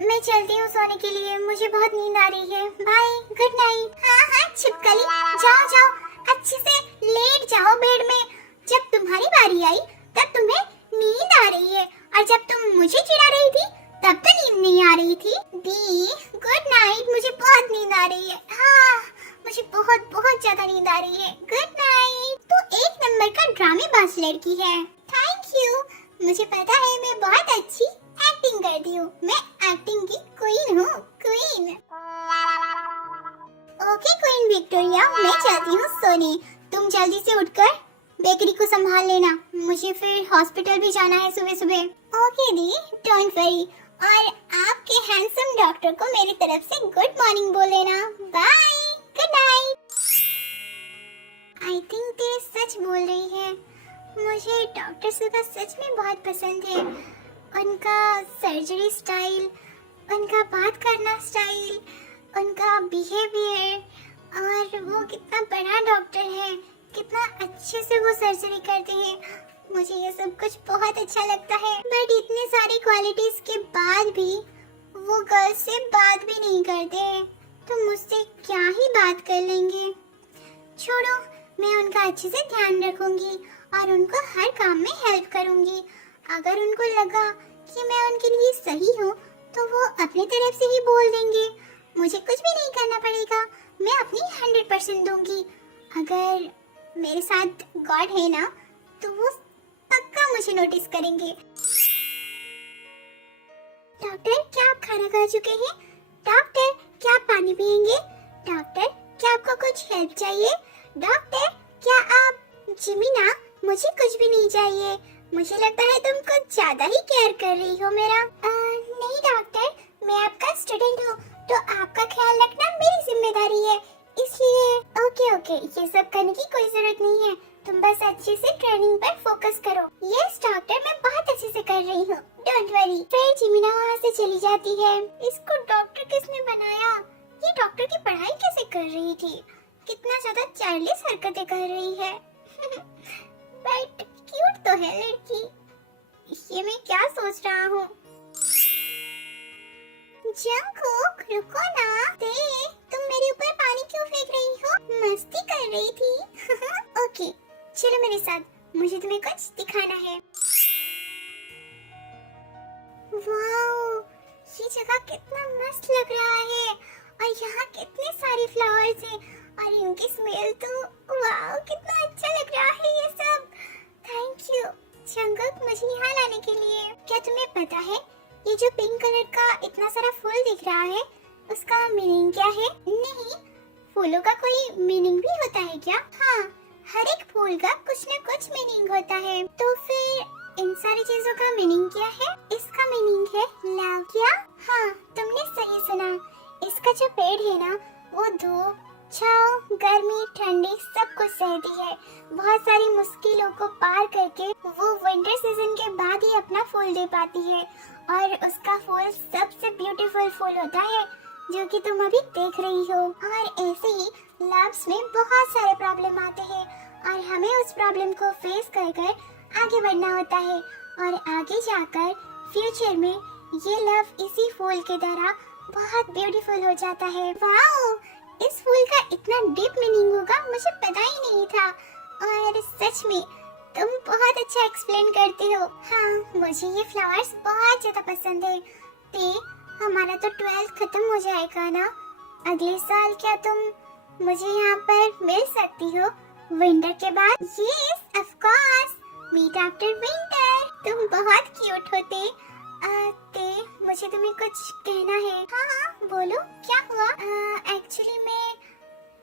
मैं चलती हूँ सोने के लिए, मुझे बहुत नींद आ रही है। Bye, good night. हाँ, छिपकली, जाओ, अच्छे से लेट जाओ बेड में। जब तुम्हारी बारी आई तब तुम्हें नींद आ रही है, और जब तुम मुझे चिढ़ा रही थी तब तो नींद नहीं आ रही थी। दी, गुड नाइट, मुझे बहुत नींद आ रही है। हाँ, मुझे बहुत ज्यादा नींद आ रही है। Good night. तू एक नंबर का ड्रामेबाज लड़की है। थैंक यू, मुझे पता है मैं बहुत अच्छी एक्टिंग करती हूँ। मैं एक्टिंग की क्वीन हूँ, क्वीन। ओके क्वीन विक्टोरिया, मैं चलती हूँ सोने। तुम जल्दी से उठकर बेकरी को संभाल लेना, मुझे फिर हॉस्पिटल भी जाना है सुबह। Okay the, don't worry. और आपके हैंडसम डॉक्टर को मेरी तरफ से गुड मॉर्निंग बोल लेना। Bye, good night. I think ते सच बोल रही है। मुझे डॉक्टर सुगा सच में बहुत पसंद है। उनका सर्जरी स्टाइल, उनका बात करना स्टाइल, उनका बिहेवियर, और वो कितना बड़ा डॉक्टर है, कितना अच्छे से वो सर्जरी करते हैं। मुझे ये सब कुछ बहुत अच्छा लगता है, बट इतने सारे क्वालिटीज के बाद भी वो गर्ल्स से बात भी नहीं करते हैं, तो मुझसे क्या ही बात कर लेंगे। छोड़ो, मैं उनका अच्छे से ध्यान रखूंगी और उनको हर काम में हेल्प करूंगी। अगर उनको लगा कि मैं उनके लिए सही हूँ तो वो अपनी तरफ से ही बोल देंगे। मुझे कुछ भी नहीं करना पड़ेगा, मैं अपनी 100% दूंगी। अगर मेरे साथ गॉड है ना, तो वो पक्का मुझे नोटिस करेंगे। डॉक्टर, क्या आप खाना खा चुके हैं? डॉक्टर, क्या आप पानी पियेंगे? डॉक्टर, क्या आपको कुछ हेल्प चाहिए? डॉक्टर, क्या आप? जिमीना, मुझे कुछ भी नहीं चाहिए। मुझे लगता है तुम कुछ ज्यादा ही केयर कर रही हो मेरा। नहीं डॉक्टर, मैं आपका स्टूडेंट हूँ, तो आपका ख्याल रखना मेरी जिम्मेदारी है, इसलिए। ओके, ये सब करने की कोई जरूरत नहीं है, तुम बस अच्छे से ट्रेनिंग पर फोकस करो। यस डॉक्टर, मैं बहुत अच्छे से कर रही हूँ, डोंट वरी। फिर जिमीना वहाँ से चली जाती है। इसको डॉक्टर किसने बनाया? ये डॉक्टर की पढ़ाई कैसे कर रही थी? कितना ज्यादा चाइल्डिश हरकतें कर रही है। बट क्यूट तो है लड़की। ये मैं क्या सोच रहा हूँ? जंगकुक, रुको ना। तुम मेरे ऊपर पानी क्यों फेंक रही हो? मस्ती कर रही थी। ओके, चलो मेरे साथ, मुझे तुम्हें कुछ दिखाना है। वाओ, ये जगह कितना मस्त लग रहा है, और यहाँ कितने सारे फ्लावर्स हैं, और इनकी स्मेल तो वाओ, कितना अच्छा लग रहा है ये सब। थैंक यू जंगकुक, मुझे यहाँ लाने के लिए। क्या तुम्हें पता है, ये जो पिंक कलर का इतना सारा फूल दिख रहा है, उसका मीनिंग क्या है? नहीं, फूलों का कोई मीनिंग भी होता है क्या? हाँ, हर एक फूल का कुछ न कुछ मीनिंग होता है। तो फिर इन सारी चीजों का मीनिंग क्या है? इसका मीनिंग है लव। क्या? हाँ, तुमने सही सुना। इसका जो पेड़ है ना, वो धूप, छाँव, गर्मी, ठंडी सब कुछ सहती है। बहुत सारी मुश्किलों को पार करके वो विंटर सीजन के बाद ही अपना फूल दे पाती है, और उसका फूल सबसे ब्यूटीफुल फूल होता है जो कि तुम अभी देख रही हो। और ऐसे ही लव्स में बहुत सारे प्रॉब्लम आते हैं, और हमें उस प्रॉब्लम को फेस कर कर आगे बढ़ना होता है, और आगे जाकर फ्यूचर में ये लव इसी फूल की तरह बहुत ब्यूटीफुल हो जाता है। वाओ, इस फूल का इतना डीप मीनिंग होगा मुझे पता ही नहीं था, और सच में तुम बहुत अच्छा एक्सप्लेन करती हो। हाँ, मुझे ये फ्लावर्स बहुत ज्यादा पसंद है। ते, हमारा तो 12th खत्म हो जाएगा ना अगले साल, क्या तुम मुझे यहाँ पर मिल सकती हो विंटर के बाद? Yes, of course, meet after winter. तुम बहुत क्यूट होते। ते, मुझे तुम्हें कुछ कहना है। हाँ हाँ, बोलो, क्या हुआ? एक्चुअली मैं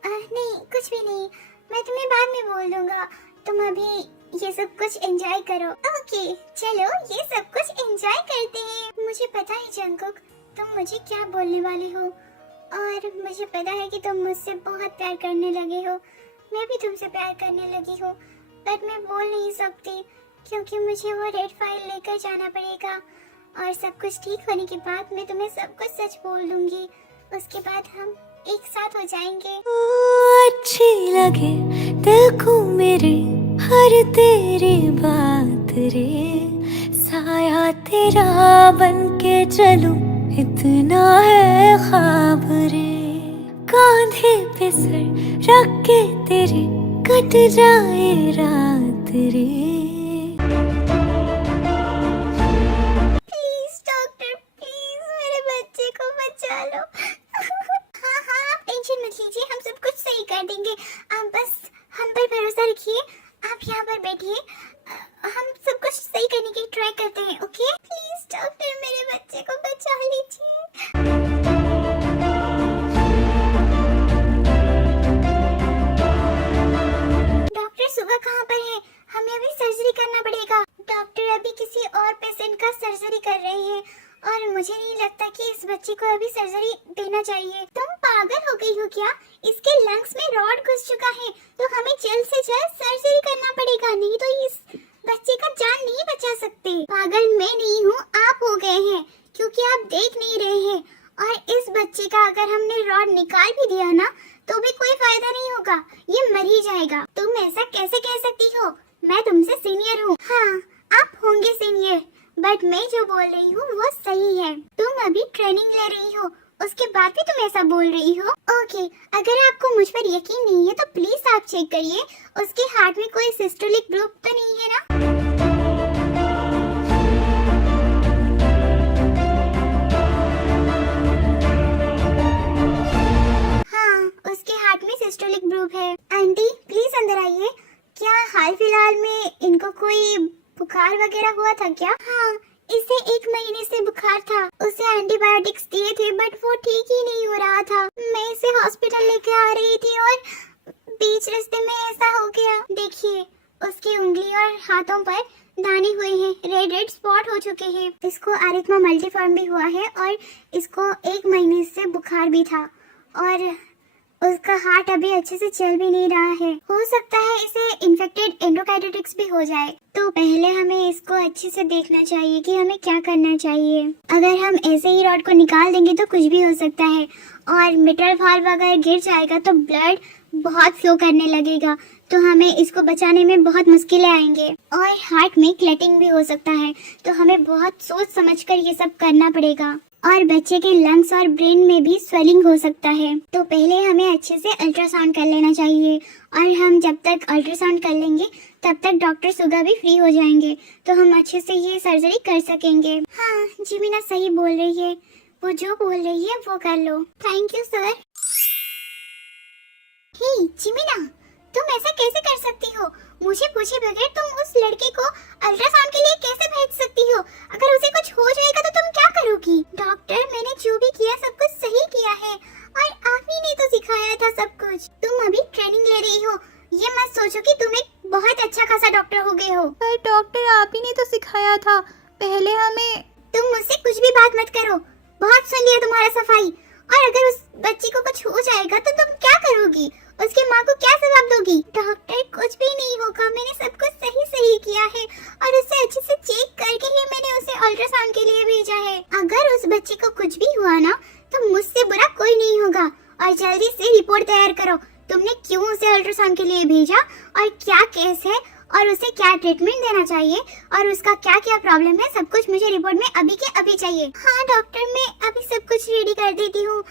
नहीं, कुछ भी नहीं, मैं तुम्हें बाद में बोल दूंगा। तुम अभी ये सब कुछ एंजॉय करो। ओके, चलो ये सब कुछ एंजॉय करते हैं। मुझे पता है जंगकुक, तुम मुझे क्या बोलने वाले हो, और मुझे पता है कि तुम मुझसे बहुत प्यार करने लगे हो। मैं भी तुमसे प्यार करने लगी हूँ, बट मैं बोल नहीं सकती क्योंकि मुझे वो रेड फाइल लेकर जाना पड़ेगा, और सब कुछ ठीक होने के बाद मैं तुम्हें सब कुछ सच बोल दूंगी। उसके बाद हम एक साथ हो जाएंगे। अच्छी लगे दिल को मेरे हर तेरी बात रे, साया तेरा बन के चलूं इतना है ख्वाब रे, कांधे पे सर रख के तेरे कट जाए रात रे। प्लीज डॉक्टर, प्लीज मेरे बच्चे को बचा लो। हाँ हाँ, आप टेंशन मत लीजिए, हम सब कुछ सही कर देंगे। आप बस हम पर भरोसा रखिए। आप यहाँ पर बैठिए, हम सब कुछ सही करने की ट्राई करते हैं। ओके, प्लीज डॉक्टर, मेरे बच्चे को बचा लीजिए। डॉक्टर सुगा कहाँ पर है? हमें अभी सर्जरी करना पड़ेगा। डॉक्टर अभी किसी और पेशेंट का सर्जरी कर रहे हैं, और मुझे नहीं लगता कि इस बच्चे को अभी सर्जरी देना चाहिए। तुम पागल हो गई हो क्या? इसके लंग्स में रॉड घुस चुका है, तो हमें जल्द से जल्द सर्जरी करना पड़ेगा, नहीं तो इस बच्चे का जान नहीं बचा सकते। पागल मैं नहीं हूँ, आप हो गए हैं, क्योंकि आप देख नहीं रहे हैं। और इस बच्चे का अगर हमने रॉड निकाल भी दिया ना, तो भी कोई फायदा नहीं होगा, ये मर ही जाएगा। तुम ऐसा कैसे कह सकती हो? मैं तुमसे सीनियर हूँ। हाँ, आप होंगे सीनियर, बट मैं जो बोल रही हूँ वो सही है। तुम अभी ट्रेनिंग ले रही हो, उसके बाद भी तुम ऐसा बोल रही हो? ओके, अगर आपको मुझ पर यकीन नहीं है तो प्लीज आप चेक करिए, उसके हार्ट में कोई सिस्टोलिक ग्रुप तो नहीं है ना? हाँ, उसके हार्ट में सिस्टोलिक ग्रुप है। आंटी प्लीज अंदर आइए। क्या हाल फिलहाल में इनको कोई बुखार वगैरह हुआ था क्या? हाँ, इसे 1 महीने से बुखार था। उसे एंटीबायोटिक्स दिए थे, बट वो ठीक ही नहीं हो रहा था। मैं इसे हॉस्पिटल लेके आ रही थी और बीच रास्ते में ऐसा हो गया। देखिए, उसकी उंगली और हाथों पर दाने हुए हैं, रेड स्पॉट हो चुके हैं। इसको एरिथमा मल्टीफॉर्म भी हुआ है, और इसको 1 महीने से बुखार भी था, और उसका हार्ट अभी अच्छे से चल भी नहीं रहा है। हो सकता है इसे इन्फेक्टेड एंडोकार्डिटिस भी हो जाए। तो पहले हमें इसको अच्छे से देखना चाहिए कि हमें क्या करना चाहिए। अगर हम ऐसे ही रॉड को निकाल देंगे तो कुछ भी हो सकता है, और मिट्रल वाल्व अगर गिर जाएगा तो ब्लड बहुत फ्लो करने लगेगा, तो हमें इसको बचाने में बहुत मुश्किलें आएंगे, और हार्ट में क्लटिंग भी हो सकता है। तो हमें बहुत सोच समझकर ये सब करना पड़ेगा, और बच्चे के लंग्स और ब्रेन में भी स्वेलिंग हो सकता है। तो पहले हमें अच्छे से अल्ट्रासाउंड कर लेना चाहिए, और हम जब तक अल्ट्रासाउंड कर लेंगे तब तक डॉक्टर सुगा भी फ्री हो जाएंगे, तो हम अच्छे से ये सर्जरी कर सकेंगे। हाँ, जिमिना सही बोल रही है, वो जो बोल रही है वो कर लो। Thank you sir. Hey Jimina, तुम ऐसा कैसे कर सकती हो? मुझे पूछे बगैर तुम उस लड़के को अल्ट्रासाउंड के लिए कैसे भेज सकती हो? अगर उसे कुछ हो जाएगा तो तुम क्या करोगी? डॉक्टर, मैंने जो भी किया सब कुछ सही किया है और आप ही ने तो सिखाया था सब कुछ। तुम अभी ट्रेनिंग ले रही हो, ये मत सोचो कि तुम एक बहुत अच्छा खासा डॉक्टर हो गए हो। पर डॉक्टर, आप ही ने तो सिखाया था, पहले हमें। तुम मुझसे कुछ भी बात मत करो, बहुत सुन लिया तुम्हारा सफाई। और अगर उस बच्ची को कुछ हो जाएगा तो तुम क्या करोगी? उसके माँ को क्या जवाब दोगी? डॉक्टर, कुछ भी नहीं होगा, मैंने सब कुछ सही किया है और उसे अच्छे से चेक करके ही मैंने उसे अल्ट्रासाउंड के लिए भेजा है। अगर उस बच्ची को कुछ भी हुआ ना तो मुझसे बुरा कोई नहीं होगा। और जल्दी से रिपोर्ट तैयार करो, तुमने क्यों उसे अल्ट्रासाउंड के लिए भेजा और क्या केस है और उसे क्या ट्रीटमेंट देना चाहिए और उसका क्या क्या प्रॉब्लम है, सब कुछ मुझे रिपोर्ट में अभी के अभी चाहिए। हाँ डॉक्टर, मैं अभी सब कुछ रेडी कर देती हूँ,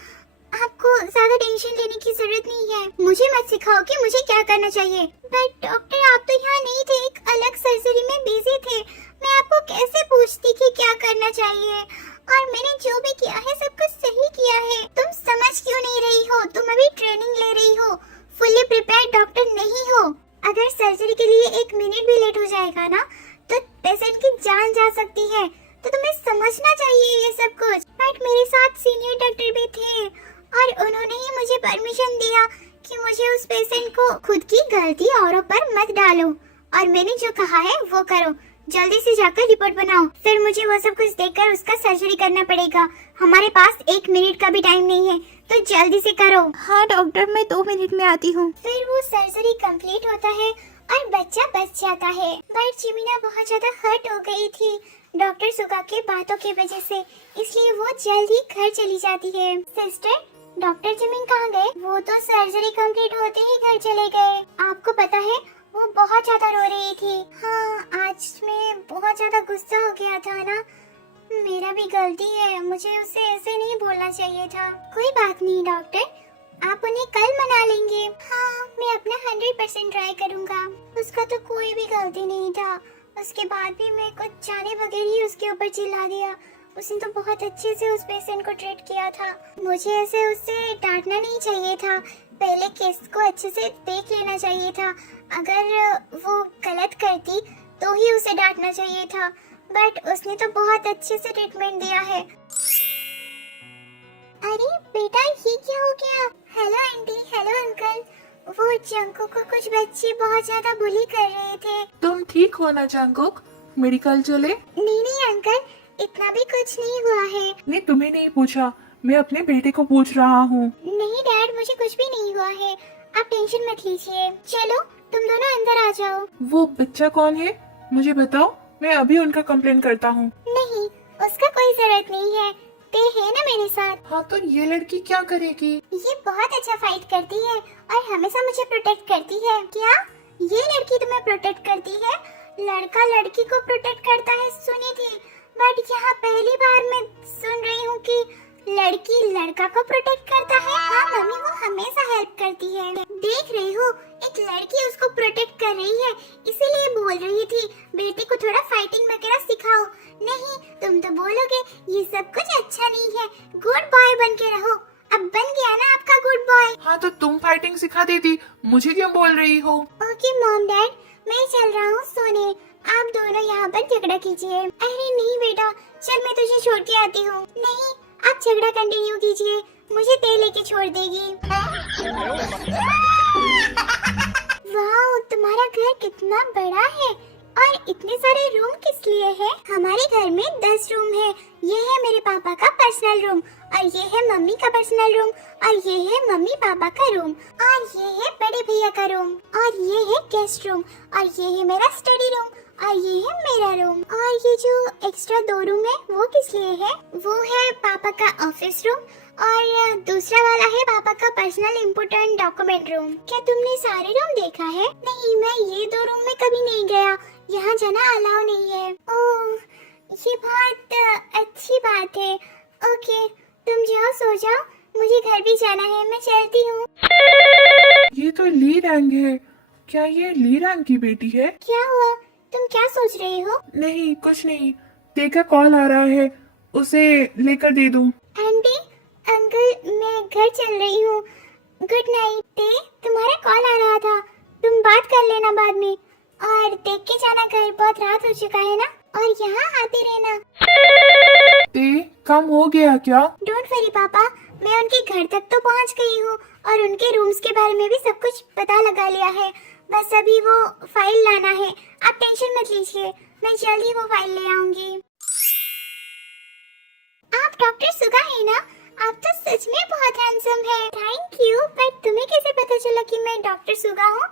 आपको ज्यादा टेंशन लेने की जरूरत नहीं है। मुझे मत सिखाओ कि मुझे क्या करना चाहिए। बट डॉक्टर, आप तो यहाँ नहीं थे, एक अलग सर्जरी में बिजी थे, मैं आपको कैसे पूछती कि क्या करना चाहिए? और मैंने जो भी किया है सब कुछ सही किया है। तुम समझ क्यों नहीं रही हो? तुम अभी ट्रेनिंग ले रही हो, फुल्ली प्रिपेयर्ड डॉक्टर नहीं हो। अगर सर्जरी के लिए 1 मिनट भी लेट हो जाएगा ना तो पेशेंट की जान जा सकती है, तो तुम्हें समझना चाहिए ये सब कुछ। बट मेरे साथ सीनियर डॉक्टर भी थे और उन्होंने ही मुझे परमिशन दिया कि मुझे उस पेशेंट को खुद की गलती औरों पर मत डालो और मैंने जो कहा है वो करो। जल्दी से जाकर रिपोर्ट बनाओ, फिर मुझे वो सब कुछ देखकर उसका सर्जरी करना पड़ेगा। हमारे पास 1 मिनट का भी टाइम नहीं है, तो जल्दी से करो। हाँ डॉक्टर, मैं 2 मिनट में आती हूँ। फिर वो सर्जरी कंप्लीट होता है और बच्चा बच जाता है। बट जिमिना बहुत ज्यादा हर्ट हो गई थी डॉक्टर सुगा के बातों की वजह से, इसलिए वो जल्द ही घर चली जाती है। सिस्टर, डॉक्टर जिमिन कहाँ गए? वो तो सर्जरी कंप्लीट होते ही घर चले गए। आपको पता है वो बहुत ज्यादा रो रही थी। हाँ, आज मैं बहुत ज्यादा गुस्सा हो गया था ना, मेरा भी गलती है, मुझे उसे ऐसे नहीं बोलना चाहिए था। कोई बात नहीं डॉक्टर, आप उन्हें कल मना लेंगे। हाँ, मैं अपना 100% ट्राई करूँगा। उसका तो कोई भी गलती नहीं था, उसके बाद भी मैं कुछ जाने बगैर ही उसके ऊपर चिल्ला दिया। उसने तो बहुत अच्छे से उस पेशेंट को ट्रीट किया था, मुझे ऐसे उससे डांटना नहीं चाहिए था। पहले केस को अच्छे से देख लेना चाहिए था, अगर वो गलत करती तो ही उसे डांटना चाहिए था। बट उसने तो बहुत अच्छे से ट्रीटमेंट दिया है। अरे बेटा, ये क्या हो गया? Hello aunty, hello uncle. वो जंको को कुछ बच्चे बहुत ज्यादा बुली कर रहे थे। तुम ठीक हो ना जंकुक? मेडिकल चले? नहीं अंकल, इतना भी कुछ नहीं हुआ है। नहीं, तुम्हें नहीं पूछा, मैं अपने बेटे को पूछ रहा हूँ। नहीं डैड, मुझे कुछ भी नहीं हुआ है, आप टेंशन मत लीजिए। चलो तुम दोनों अंदर आ जाओ। वो बच्चा कौन है मुझे बताओ, मैं अभी उनका कंप्लेन करता हूँ। नहीं, उसका कोई जरूरत नहीं है, ते है ना मेरे साथ। हाँ, तो ये लड़की क्या करेगी? ये बहुत अच्छा फाइट करती है और हमेशा मुझे प्रोटेक्ट करती है। क्या ये लड़की तुम्हें प्रोटेक्ट करती है? लड़का लड़की को प्रोटेक्ट करता है सुनी थी, बट यहाँ पहली बार मैं सुन रही हूँ कि लड़की लड़का को प्रोटेक्ट करता है। हाँ मम्मी, वो हमेशा हेल्प करती है। देख रही हो, एक लड़की उसको प्रोटेक्ट कर रही है, इसीलिए बोल रही थी बेटे को थोड़ा फाइटिंग वगैरह सिखाओ। नहीं, तुम तो बोलोगे ये सब कुछ अच्छा नहीं है, गुड बॉय बन के रहो। अब बन गया ना आपका गुड बॉय। हाँ, तो तुम फाइटिंग सिखा देती, मुझे क्यों बोल रही हो? ओके मॉम डैड, मैं चल रहा हूँ सोने, आप दोनों यहाँ पर झगड़ा कीजिए। अरे नहीं बेटा, चल मैं तुझे छोड़ के आती हूँ। नहीं, आप झगड़ा कंटिन्यू कीजिए, मुझे ते लेके छोड़ देगी। वाह, तुम्हारा घर कितना बड़ा है और इतने सारे रूम किस लिए है? हमारे घर में 10 रूम है। ये है मेरे पापा का पर्सनल रूम और ये है मम्मी का पर्सनल रूम और ये है मम्मी पापा का रूम और ये है बड़े भैया का रूम और ये है गेस्ट रूम और ये है मेरा स्टडी रूम और ये है मेरा रूम। और ये जो एक्स्ट्रा 2 रूम है वो किस लिए है? वो है पापा का ऑफिस रूम और दूसरा वाला है पापा का पर्सनल इम्पोर्टेंट डॉक्यूमेंट रूम। क्या तुमने सारे रूम देखा है? नहीं, मैं ये 2 रूम में कभी नहीं गया, यहाँ जाना अलाउ नहीं है। ओह, ये बहुत अच्छी बात है। ओके, तुम जाओ सो जाओ, मुझे घर भी जाना है, मैं चलती हूँ। ये तो ली रैंग है, क्या ये ली रैंग की बेटी है? क्या हुआ? तुम क्या सोच रही हो? नहीं, कुछ नहीं, देखा कॉल आ रहा है, उसे लेकर दे दूं। आंटी, अंकल, मैं घर चल रही हूँ, गुड नाइट। तुम्हारा कॉल आ रहा था, तुम बात कर लेना बाद में, और देख के जाना घर, बहुत रात हो चुका है ना, और यहाँ आते रहना। ते कम हो गया क्या? डोंट वरी पापा, मैं उनके घर तक तो पहुँच गई हूँ और उनके रूम्स के बारे में भी सब कुछ पता लगा लिया है। बस अभी वो फाइल लाना है, आप टेंशन मत लीजिए, मैं जल्दी वो फाइल ले आऊंगी। आप डॉक्टर सुगा है ना? आप तो सच में बहुत हैंडसम है। थैंक यू, बट तुम्हें कैसे पता चला कि मैं डॉक्टर सुगा हूँ?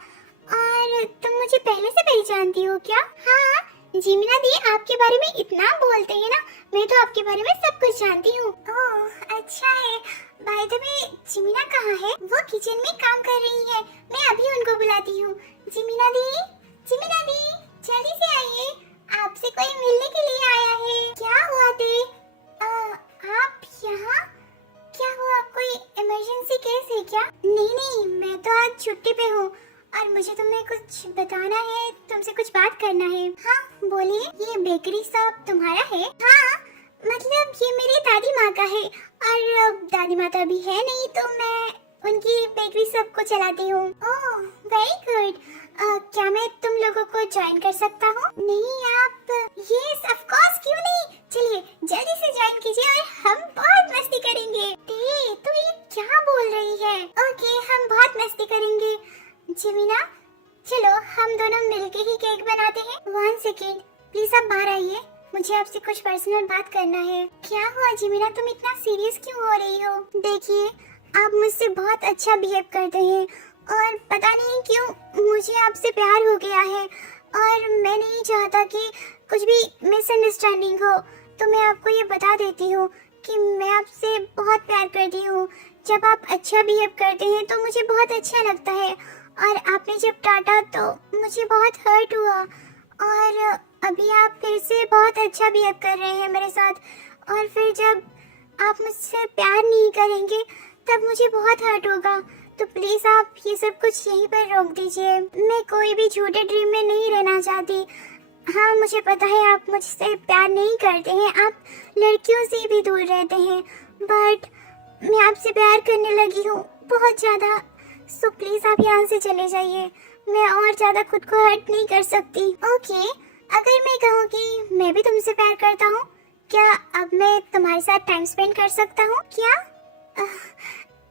और तुम मुझे पहले से पहचानती हो क्या? हाँ, जिमिना दी आपके बारे में इतना बोलते हैं ना, मैं तो आपके बारे में सब कुछ जानती हूँ। ओह अच्छा है। बाय द वे, जिमिना कहाँ है? वो किचन में काम कर रही है, मैं अभी उनको बुलाती हूँ। जिमिना दी, जिमिना दी, जल्दी से आइए, आपसे कोई मिलने के लिए आया है। क्या हुआ थे? आप यहाँ? क्या हुआ, कोई इमरजेंसी केस है क्या? नहीं, मैं तो आज छुट्टी पे हूँ और मुझे तुम्हें कुछ बताना है, तुमसे कुछ बात करना है। हाँ बोलिए। ये बेकरी शॉप तुम्हारा है? हाँ, मतलब ये मेरी दादी माँ का है और दादी माँ तो अभी है नहीं, तो मैं उनकी बेकरी शॉप को चलाती हूँ। Oh very good. क्या मैं तुम लोगों को ज्वाइन कर सकता हूँ? नहीं आप? यस ऑफ कोर्स, क्यों नहीं, चलिए जल्दी से ज्वाइन कीजिए और हम बहुत मस्ती करेंगे। तू ये क्या बोल रही है? ओके, हम बहुत मस्ती करेंगे। जिमिना चलो हम दोनों मिलके ही केक बनाते हैं। 1 सेकेंड प्लीज, आप बाहर आइए, मुझे आपसे कुछ पर्सनल बात करना है। क्या हुआ जिमिना, तुम इतना सीरियस क्यों हो रही हो? देखिए, आप मुझसे बहुत अच्छा बिहेव करते हैं और पता नहीं क्यों मुझे आपसे प्यार हो गया है और मैं नहीं चाहता कि कुछ भी मिसअंडरस्टैंडिंग हो, तो मैं आपको ये बता देती हूँ कि मैं आपसे बहुत प्यार करती हूँ। जब आप अच्छा बिहेव करते हैं तो मुझे बहुत अच्छा लगता है और आपने जब डांटा तो मुझे बहुत हर्ट हुआ और अभी आप फिर से बहुत अच्छा बिहेव कर रहे हैं मेरे साथ, और फिर जब आप मुझसे प्यार नहीं करेंगे तब मुझे बहुत हर्ट होगा। तो प्लीज आप ये सब कुछ यहीं पर रोक दीजिए, मैं कोई भी झूठे ड्रीम में नहीं रहना चाहती। हाँ मुझे पता है आप मुझसे प्यार नहीं करते हैं, आप लड़कियों से भी दूर रहते हैं, बट मैं आपसे प्यार करने लगी हूँ बहुत ज़्यादा। सो प्लीज आप यहाँ से चले जाइए, मैं और ज़्यादा खुद को हर्ट नहीं कर सकती। ओके, अगर मैं कहूँ कि मैं भी तुमसे प्यार करता हूँ, क्या अब मैं तुम्हारे साथ टाइम स्पेंड कर सकता हूँ क्या?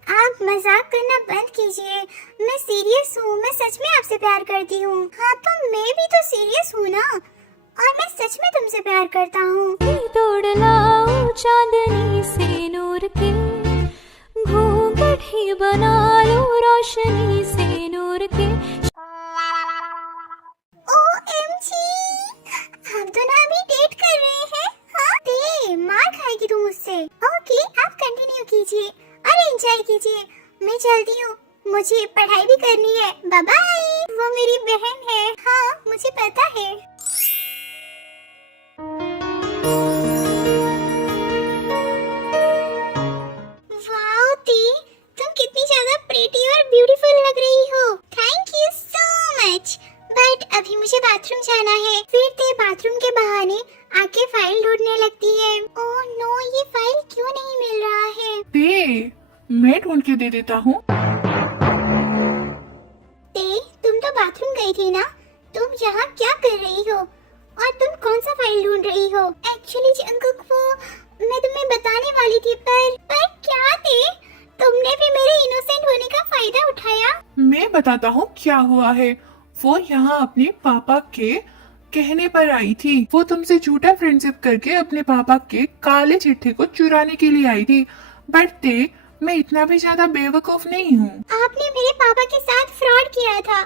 आप मजाक करना बंद कीजिए, मैं सीरियस हूँ, मैं सच में आपसे प्यार करती हूँ। हाँ तो मैं भी तो सीरियस हूँ ना, और मैं सच में तुमसे प्यार करता हूँ। तोड़ लाओ चांदनी से नूर के, घूंघट ही बना लो रोशनी से नूर के। OMG, आप दोनों अभी डेट कर रहे हैं? हाँ दे, मार खाएगी तुम मुझसे। ओके, आप कंटिन्यू कीजिए और एंजॉय कीजिए, मैं चलती हूँ, मुझे पढ़ाई भी करनी है। Bye bye. वो मेरी बहन है। हाँ मुझे पता है। वाओ दी, तुम कितनी ज्यादा प्रीटी और ब्यूटीफुल लग रही हो। Thank you so much. But अभी मुझे बाथरूम जाना है। फिर ते बाथरूम के बहाने आके फाइल ढूंढने लगती है। ओह नो, ये फाइल क्यों नहीं मिल रहा है? ते मैं ढूंढ के दे देता हूँ। ते तुम तो बाथरूम गई थी ना, तुम यहाँ क्या कर रही हो और तुम कौन सा फाइल ढूंढ रही हो? एक्चुअली जंगकुक, वो मैं तुम्हें बताने वाली थी, पर क्या थे, तुमने भी मेरे इनोसेंट होने का फायदा उठाया। मैं बताता हूँ क्या हुआ है। वो यहाँ अपने पापा के कहने पर आई थी। वो तुमसे झूठा फ्रेंडशिप करके अपने पापा के काले चिट्ठे को चुराने के लिए आई थी, बट ते मैं इतना भी ज्यादा बेवकूफ नहीं हूँ। आपने मेरे पापा के साथ फ्रॉड किया था,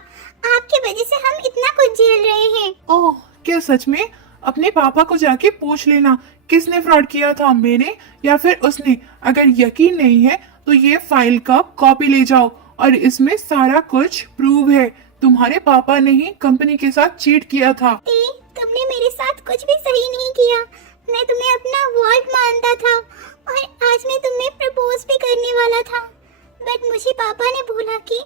आपकी वजह से हम इतना कुछ झेल रहे हैं। ओह क्या सच में? अपने पापा को जाके पूछ लेना किसने फ्रॉड किया था, मैंने या फिर उसने। अगर यकीन नहीं है तो ये फाइल का कॉपी ले जाओ और इसमें सारा कुछ प्रूव है। तुम्हारे पापा ने ही कंपनी के साथ चीट किया था। तुमने मेरे साथ कुछ भी सही नहीं किया, मैं तुम्हें अपना वर्ड मानता था और आज मैं तुम्हें प्रपोज भी करने वाला था, बट मुझे पापा ने बोला कि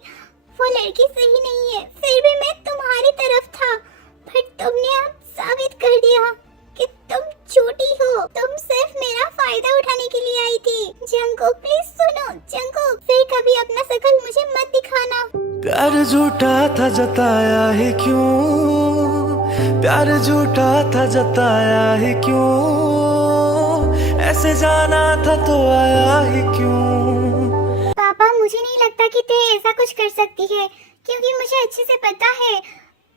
वो लड़की सही नहीं है। फिर भी मैं तुम्हारी तरफ था, बट तुमने अब साबित कर दिया कि तुम झूठी हो। तुम सिर्फ मेरा फायदा उठाने के लिए आई थी। जंगकुक प्लीज सुनो, जंगकुक फिर कभी अपना शकल मुझे मत दिखाना। प्यार झूठा था जताया ही क्यों, प्यार झूठा था जताया ही क्यों, ऐसे जाना था तो आया ही क्यों। पापा मुझे नहीं लगता कि ते ऐसा कुछ कर सकती है, क्योंकि मुझे अच्छे से पता है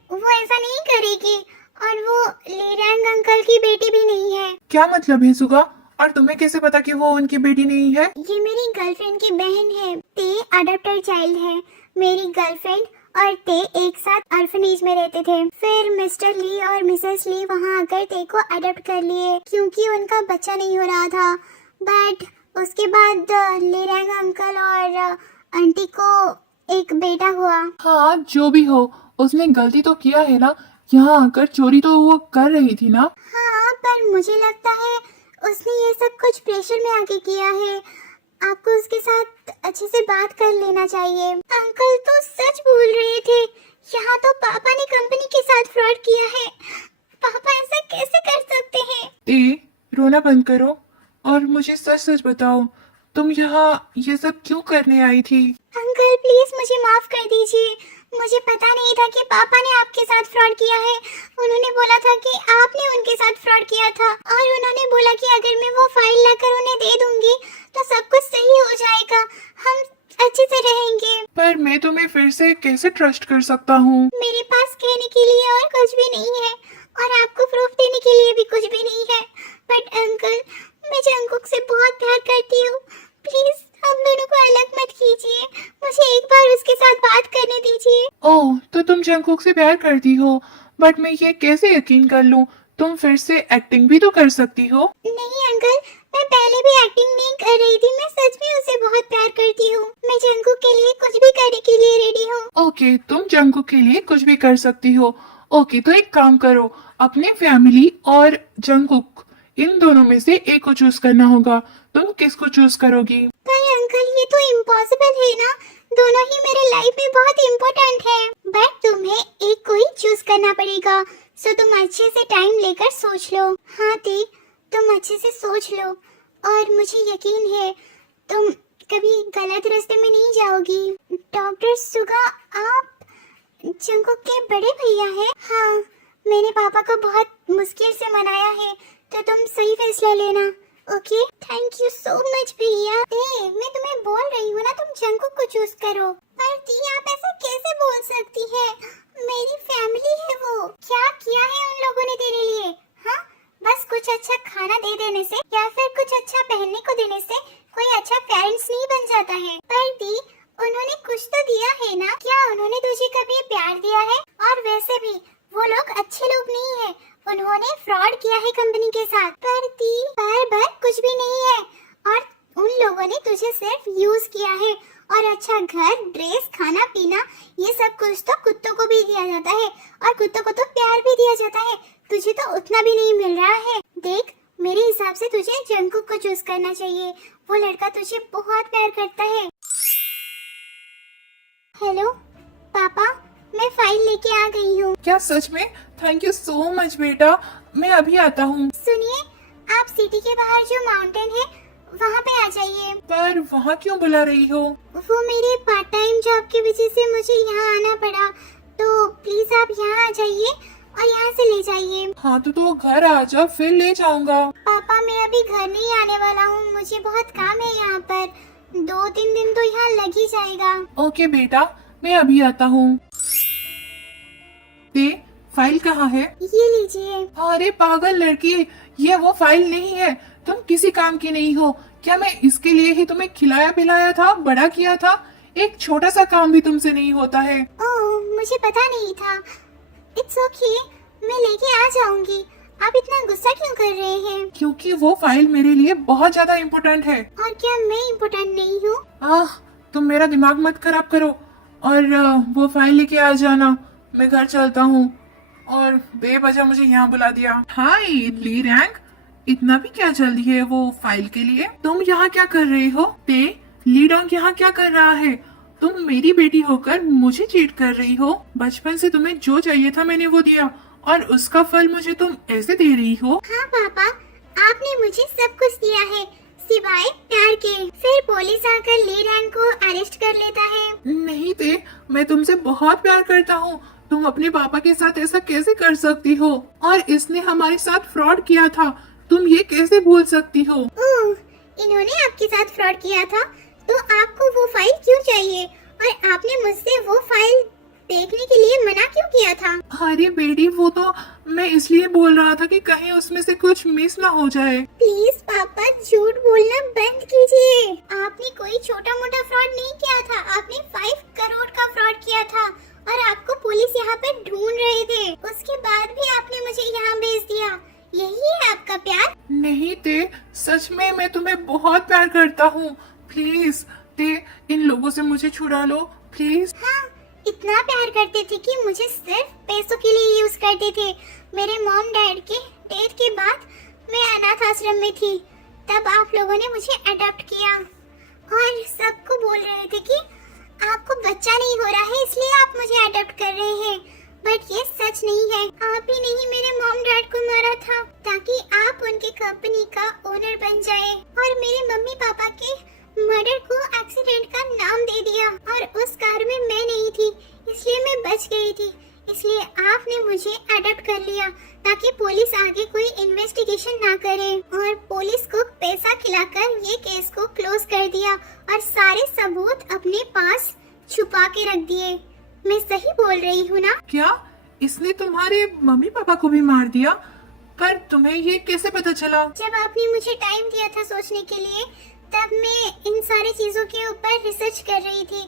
वो ऐसा नहीं करेगी, और वो लेरैंग अंकल की बेटी भी नहीं है। क्या मतलब है सुगा? और तुम्हें कैसे पता कि वो उनकी बेटी नहीं है? ये मेरी गर्लफ्रेंड की बहन है। ते अडॉप्टेड चाइल्ड है। मेरी गर्लफ्रेंड और ते एक साथ ऑर्फनेज में रहते थे। फिर मिस्टर ली और मिसेस ली वहाँ आकर ते को अडॉप्ट कर लिए, क्योंकि उनका बच्चा नहीं हो रहा था। बट उसके बाद लेरैंग अंकल और आंटी को एक बेटा हुआ। हाँ जो भी हो, उसने गलती तो किया है ना, यहाँ आकर चोरी तो वो कर रही थी ना। हाँ पर मुझे लगता है उसने ये सब कुछ प्रेशर में आके किया है। आपको उसके साथ अच्छे से बात कर लेना चाहिए। अंकल तो सच बोल रहे थे, यहाँ तो पापा ने कंपनी के साथ फ्रॉड किया है। पापा ऐसा कैसे कर सकते हैं? ए रोना बंद करो और मुझे सच सच बताओ, तुम यहाँ ये सब क्यों करने आई थी? अंकल प्लीज मुझे माफ कर दीजिए। मुझे पता नहीं था कि पापा ने आपके साथ फ्रॉड किया है। उन्होंने बोला था कि आपने उनके साथ फ्रॉड किया था, और उन्होंने बोला कि अगर मैं वो फाइल लाकर उन्हें दे दूंगी तो सब कुछ सही हो जाएगा, हम अच्छे से रहेंगे। पर मैं तुम्हें फिर से कैसे ट्रस्ट कर सकता हूँ? मेरे पास कहने के लिए और कुछ भी नहीं है, और आपको प्रूफ देने के लिए भी कुछ भी नहीं है। बट अंकल मैं जंगकुक से बहुत प्यार करती हूँ। प्लीज हम दोनों को अलग मत कीजिए। मुझे एक बार उसके साथ बात करने दीजिए। ओह तो तुम जंगकुक से प्यार करती हो, बट मैं ये कैसे यकीन कर लूँ? तुम फिर से एक्टिंग भी तो कर सकती हो। नहीं अंकल, मैं पहले भी एक्टिंग नहीं कर रही थी। मैं सच में उसे बहुत प्यार करती हूँ। मैं जंगकुक के लिए कुछ भी करने के लिए रेडी हूँ। ओके तुम जंगकुक के लिए कुछ भी कर सकती हो। ओके तो एक काम करो, अपने फैमिली और जंगकुक इन दोनों में से एक को चूज करना होगा। तुम किसको चूज करोगी? पर अंकल ये तो इम्पॉसिबल है ना, दोनों ही मेरे लाइफ में बहुत इम्पोर्टेंट है। बट तुम्हें एक को ही चूज करना पड़ेगा, सो तुम अच्छे से टाइम लेकर सोच लो। हाँ ते तुम अच्छे से सोच लो, और मुझे यकीन है तुम कभी गलत रास्ते में नहीं जाओगी। डॉक्टर सुगा आप जंगकुक के बड़े भैया हैं? हाँ मैंने पापा को बहुत मुश्किल से मनाया है, तो तुम सही फैसला लेना। Okay thank you so much भैया। मैं तुम्हें बोल रही हूँ ना, तुम जंगकुक को चूज करो। पर दी आप ऐसा कैसे बोल सकती है? मेरी फैमिली है वो। क्या किया है उन लोगों ने तेरे लिए? हाँ बस कुछ अच्छा खाना दे देने से या फिर कुछ अच्छा पहनने को देने से कोई अच्छा पेरेंट्स नहीं बन जाता है। पर दी उन्होंने कुछ तो दिया है ना। क्या उन्होंने तुझे कभी प्यार दिया है? और वैसे भी वो लोग अच्छे लोग नहीं है, उन्होंने फ्रॉड किया है कंपनी के साथ। पर दी पर कुछ भी नहीं है, और उन लोगों ने तुझे सिर्फ यूज किया है। और अच्छा घर, ड्रेस, खाना पीना ये सब कुछ तो कुत्तों को भी दिया जाता है, और कुत्तों को तो प्यार भी दिया जाता है। तुझे तो उतना भी नहीं मिल रहा है। देख मेरे हिसाब से तुझे जंगकुक को चूज करना चाहिए। वो लड़का तुझे बहुत प्यार करता है। हेलो पापा, मैं फाइल लेके आ गई हूँ। क्या सच में? थैंक यू सो मच बेटा, मैं अभी आता हूँ। सुनिए, आप सिटी के बाहर जो माउंटेन है वहाँ पे आ जाइए। पर वहाँ क्यों बुला रही हो? वो मेरे पार्ट टाइम जॉब की वजह से मुझे यहाँ आना पड़ा, तो प्लीज आप यहाँ आ जाइए और यहाँ से ले जाइए। हाँ तो घर आ जा, फिर ले जाऊंगा। पापा मैं अभी घर नहीं आने वाला हूँ, मुझे बहुत काम है यहाँ पर। 2-3 दिन तो यहाँ लग ही जाएगा। ओके बेटा, मैं अभी आता हूँ। ते फाइल कहाँ है? ये लीजिए। अरे पागल लड़की, ये वो फाइल नहीं है। तुम किसी काम की नहीं हो। क्या मैं इसके लिए ही तुम्हें खिलाया पिलाया था, बड़ा किया था? एक छोटा सा काम भी तुमसे नहीं होता है। ओह मुझे पता नहीं था। इट्स ओके, मैं लेके आ जाऊंगी। आप इतना गुस्सा क्यों कर रहे हैं? क्योंकि वो फाइल मेरे लिए बहुत ज्यादा इम्पोर्टेंट है। और क्या मैं इम्पोर्टेंट नहीं हूँ? तुम मेरा दिमाग मत खराब करो, और वो फाइल लेके आ जाना। मैं घर चलता हूँ, और बेवजह मुझे यहाँ बुला दिया। हाय ली रैंक, इतना भी क्या जल्दी है वो फाइल के लिए? तुम यहाँ क्या कर रही हो? ते ली डोंग यहाँ क्या कर रहा है? तुम मेरी बेटी होकर मुझे चीट कर रही हो। बचपन से तुम्हें जो चाहिए था मैंने वो दिया, और उसका फल मुझे तुम ऐसे दे रही हो। हाँ पापा, आपने मुझे सब कुछ दिया है, सिवाय प्यार के। फिर पुलिस आकर ली रैंग को अरेस्ट कर लेता है। नहीं ते, मैं तुमसे बहुत प्यार करता हूँ। तुम अपने पापा के साथ ऐसा कैसे कर सकती हो? और इसने हमारे साथ फ्रॉड किया था, तुम ये कैसे भूल सकती हो? ओह, इन्होंने आपके साथ फ्रॉड किया था, तो आपको वो फाइल क्यों चाहिए? और आपने मुझसे वो फाइल देखने के लिए मना क्यों किया था? अरे बेटी, वो तो मैं इसलिए बोल रहा था कि कहीं उसमें से कुछ मिस ना हो जाए। प्लीज पापा, झूठ बोलना बंद कीजिए। आपने कोई छोटा मोटा फ्रॉड नहीं किया था, आपने 5 करोड़ का फ्रॉड किया था और आपको पुलिस यहाँ पे ढूंढ रहे थे। उसके बाद भी आपने मुझे यहाँ भेज दिया। यही है आपका प्यार? नहीं ते, सच में मैं तुम्हें बहुत प्यार करता हूँ। प्लीज ते, इन लोगों से मुझे छुड़ा लो प्लीज। हाँ, इतना प्यार करते थे कि मुझे सिर्फ पैसों के लिए यूज करते थे। मेरे मॉम डैड के डेथ के बाद मैं अनाथ आश्रम में थी, तब आप लोगों ने मुझे अडॉप्ट किया और सबको बोल रहे थे कि आपको बच्चा नहीं हो रहा है इसलिए आप मुझे अडॉप्ट कर रहे हैं। बट ये सच नहीं है। आप ही नहीं मेरे मॉम डैड को मारा था ताकि आप उनकी कंपनी का ओनर बन जाए, और मेरे मम्मी पापा के मर्डर को एक्सीडेंट का नाम दे दिया, और उस कार में मैं नहीं थी इसलिए मैं बच गई थी। इसलिए आपने मुझे अडॉप्ट कर लिया ताकि पुलिस आगे कोई इन्वेस्टिगेशन ना करे, और पुलिस को पैसा खिलाकर ये केस को क्लोज कर दिया और सारे सबूत अपने पास छुपा के रख दिए। मैं सही बोल रही हूँ ना? क्या इसने तुम्हारे मम्मी पापा को भी मार दिया? पर तुम्हें ये कैसे पता चला? जब आपने मुझे टाइम दिया था सोचने के लिए, तब मैं इन सारी चीजों के ऊपर रिसर्च कर रही थी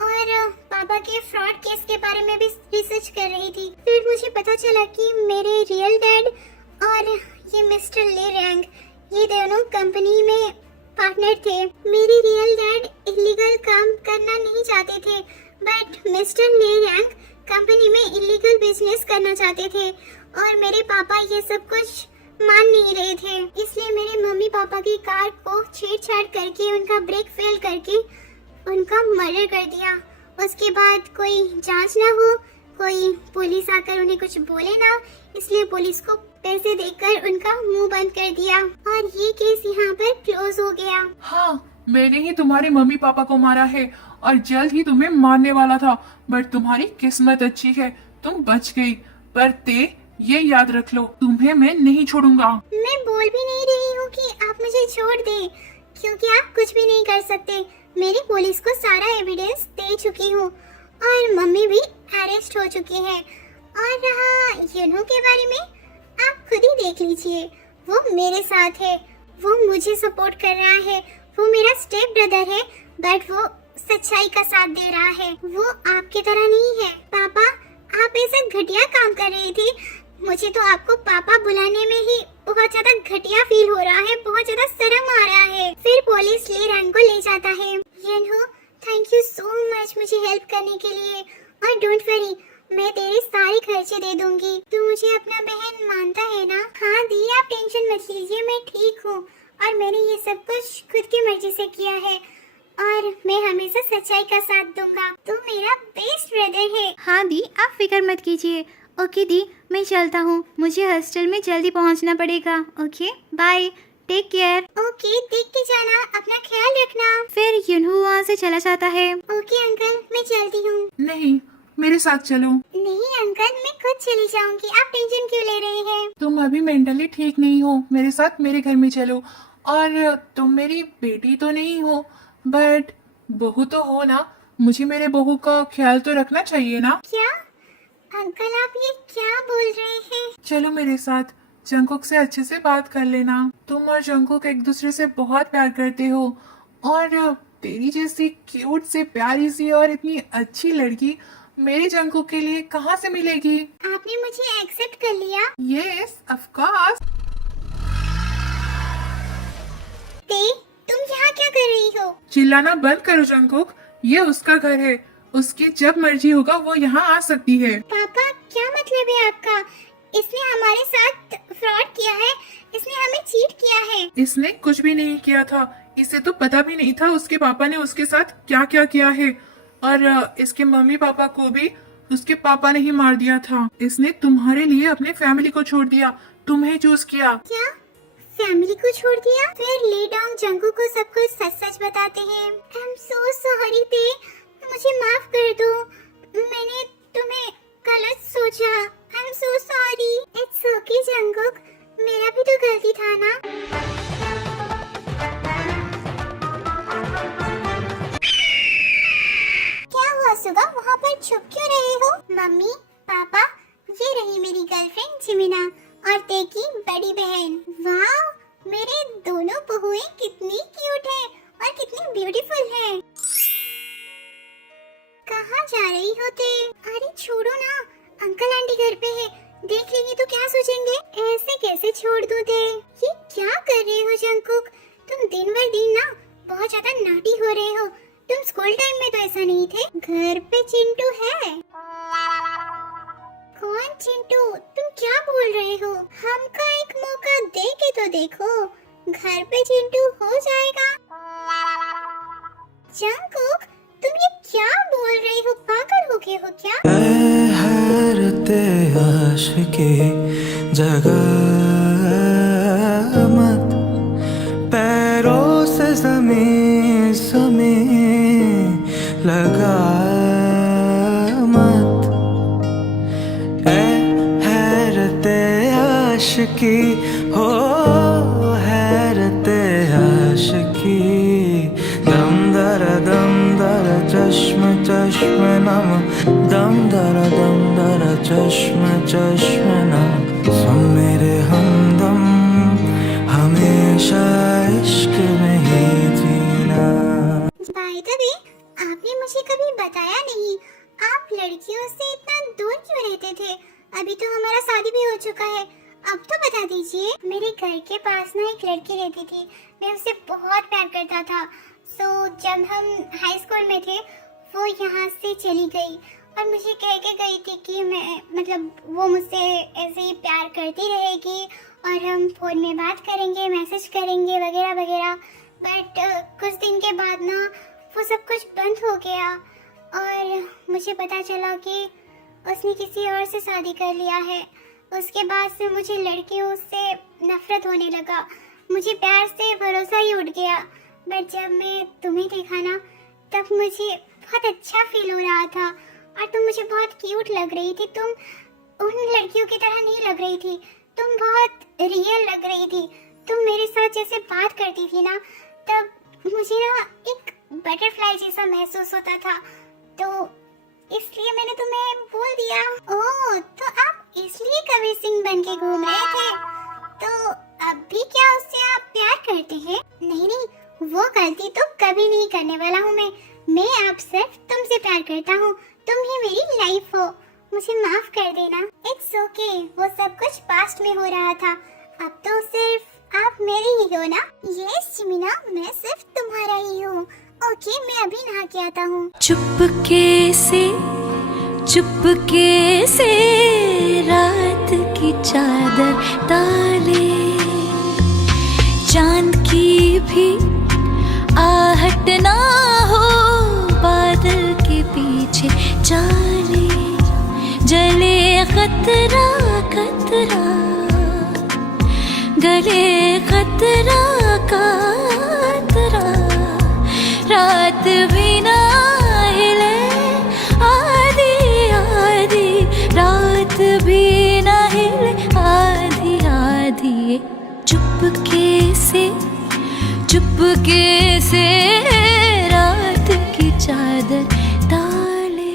और पापा के फ्रॉड केस के बारे में भी रिसर्च कर रही थी। फिर मुझे पता चला कि मेरे रियल डैड और ये मिस्टर ले रैंग, ये दोनों कंपनी में पार्टनर थे। मेरे रियल डैड इलीगल काम करना नहीं चाहते थे, बट मिस्टर ले रैंग कंपनी में इलीगल बिजनेस करना चाहते थे, और मेरे पापा ये सब कुछ मान नहीं रहे थे। इसलिए मेरे मम्मी पापा की कार को छेड़छाड़ करके, उनका ब्रेक फेल करके उनका मर्डर कर दिया। उसके बाद कोई जांच ना हो, कोई पुलिस आकर उन्हें कुछ बोले ना, इसलिए पुलिस को पैसे देकर उनका मुंह बंद कर दिया और ये केस यहाँ पर क्लोज हो गया। हाँ, मैंने ही तुम्हारे मम्मी पापा को मारा है और जल्द ही तुम्हें मारने वाला था, बट तुम्हारी किस्मत अच्छी है, तुम बच गई। पर ते, ये याद रख लो, तुम्हें मैं नहीं छोड़ूंगा। मैं बोल भी नहीं रही हूँ कि आप मुझे छोड़ दें, क्योंकि आप कुछ भी नहीं कर सकते। मेरी पुलिस को सारा एविडेंस दे चुकी हूँ और मम्मी भी अरेस्ट हो चुकी है। और रहा यूनू के बारे में, आप खुद ही देख लीजिए, वो मेरे साथ है, वो मुझे सपोर्ट कर रहा है, वो मेरा स्टेप ब्रदर है, बट वो सच्चाई का साथ दे रहा है। वो आपकी तरह नहीं है। पापा, आप ऐसा घटिया काम कर रही थी, मुझे तो आपको पापा बुलाने में ही बहुत ज्यादा घटिया फील हो रहा है, बहुत ज्यादा शर्म आ रहा है। फिर पुलिस ले रंग को ले जाता है। यूनू, थैंक यू सो मच मुझे हेल्प करने के लिए, और डोंट वरी, मैं तेरे सारे खर्चे दे दूंगी। तू मुझे अपना बहन मानता है ना? हाँ दी, आप टेंशन मत लीजिए, मैं ठीक हूँ और मैंने ये सब कुछ खुद की मर्जी से किया है और मैं हमेशा सच्चाई का साथ दूंगा। तू मेरा बेस्ट ब्रदर है। हाँ दी, आप फिक्र मत कीजिए। ओके दी, मैं चलता हूँ, मुझे हॉस्टल में जल्दी पहुँचना पड़ेगा। Okay bye, take care. Okay, देख के जाना, अपना ख्याल रखना। फिर यूनू वहाँ से चला जाता है। ओके अंकल, मैं चलती हूँ। नहीं, मेरे साथ चलो। नहीं अंकल, मैं खुद चली जाऊंगी, आप टेंशन क्यों ले रहे हैं? तुम अभी मेंटली ठीक नहीं हो, मेरे साथ मेरे घर में चलो। और तुम मेरी बेटी तो नहीं हो, बट बहू तो हो ना, मुझे मेरे बहू का ख्याल तो रखना चाहिए ना। क्या अंकल, आप ये क्या बोल रहे हैं? चलो मेरे साथ, जंकुक से अच्छे से बात कर लेना। तुम और जंकुक एक दूसरे से बहुत प्यार करते हो, और तेरी जैसी क्यूट से प्यारी सी और इतनी अच्छी लड़की मेरे जंकुक के लिए कहाँ से मिलेगी? आपने मुझे एक्सेप्ट कर लिया? Yes, of course. तुम यहाँ क्या कर रही हो? चिल्लाना बंद करो जंकुक, ये उसका घर है, उसकी जब मर्जी होगा वो यहाँ आ सकती है। पापा, क्या मतलब है आपका? इसने हमारे साथ फ्रॉड किया है, इसने हमें चीट किया है। इसने कुछ भी नहीं किया था, इसे तो पता भी नहीं था उसके पापा ने उसके साथ क्या क्या किया है, और इसके मम्मी पापा को भी उसके पापा ने ही मार दिया था। इसने तुम्हारे लिए अपने फैमिली को छोड़ दिया, तुम्हें चूज किया। क्या फैमिली को छोड़ दिया, फिर ले डाउन जंगू को सब कुछ सच सच बताते हैं। आई एम सो सॉरी ते, मुझे माफ कर दो, मैंने तुम्हें गलत सोचा। I am so sorry. It's okay Jungkook, मेरा भी तो गलती था ना। क्या हुआ सुगा, वहाँ पर छुप क्यों रहे हो? मम्मी पापा, ये रही मेरी गर्लफ्रेंड जिमिना और ते की बड़ी बहन। वाह, मेरे दोनों बहुएं कितनी क्यूट हैं और कितनी ब्यूटीफुल हैं। कहाँ जा रही हो ते? अरे छोड़ो ना, अंकल आंटी घर पे है, देख लेंगे तो क्या सोचेंगे। ऐसे कैसे छोड़ दूं ते? ये क्या कर रहे हो जंकुक? तुम दिन ब दिन ना बहुत ज्यादा नाटी हो रहे हो। तुम स्कूल टाइम में तो ऐसा नहीं थे। घर पे चिंटू है। कौन चिंटू? तुम क्या बोल रहे हो? हमका एक मौका दे के तो देखो, घर पे चिंटू हो जाएगा। जंकुक, तुम ये क्या बोल रहे हो? पागल हो गए हो क्या? हैरते आशिकी जगह मत, पैरों से ज़मीं ज़मीं लगा मत। हैरते आशिकी हो, हैरते आशिकी, दम दर चश्म चश्म नम, दम दर चश्म चश्म नम। सुन मेरे हमदम, हमेशा इश्क में ही जीना। बाय द वे, आपने मुझे कभी बताया नहीं, आप लड़कियों से इतना दूर क्यों रहते थे? अभी तो हमारा शादी भी हो चुका है, अब तो बता दीजिए। मेरे घर के पास ना एक लड़की रहती थी, मैं उससे बहुत प्यार करता था। सो जब हम हाई स्कूल में थे, वो यहाँ से चली गई और मुझे कह के गई थी कि मैं मतलब वो मुझसे ऐसे ही प्यार करती रहेगी और हम फोन में बात करेंगे, मैसेज करेंगे वगैरह वगैरह। बट कुछ दिन के बाद ना वो सब कुछ बंद हो गया और मुझे पता चला कि उसने किसी और से शादी कर लिया है। उसके बाद से मुझे लड़कियों से नफरत होने लगा, मुझे प्यार से भरोसा ही उठ गया। बट जब मैं तुम्हें देखा ना, तब मुझे बहुत अच्छा फील हो रहा था और तुम मुझे बहुत क्यूट लग रही थी। तुम उन लड़कियों की तरह नहीं लग रही थी, तुम बहुत रियल लग रही थी। तुम मेरे साथ जैसे बात करती थी ना, तब मुझे ना एक बटरफ्लाई जैसा महसूस होता था, तो इसलिए मैंने तुम्हें बोल दिया। ओह, तो आप इसलिए कबीर सिंह बन के घूम रहे थे? तो अब भी क्या उससे आप प्यार करते हैं? नहीं नहीं, वो गलती तो कभी नहीं करने वाला हूँ मैं आप सिर्फ तुमसे प्यार करता हूँ, तुम ही मेरी लाइफ हो, मुझे माफ कर देना। इट्स ओके, वो सब कुछ पास्ट में हो रहा था, अब तो सिर्फ आप मेरे ही हो ना? यस जिमिना, मैं सिर्फ तुम्हारा ही हूँ। ओके, मैं अभी नहा के आता हूँ। चुपके से रात की चादर डाले, चांद की भी आहट ना हो, बादल के पीछे चाले, जले खतरा खतरा, गले खतरा खतरा, रात भी ना हिले, आधी आधी रात भी ना हिले, आधी आधी। चुपके से रात की चादर डाले।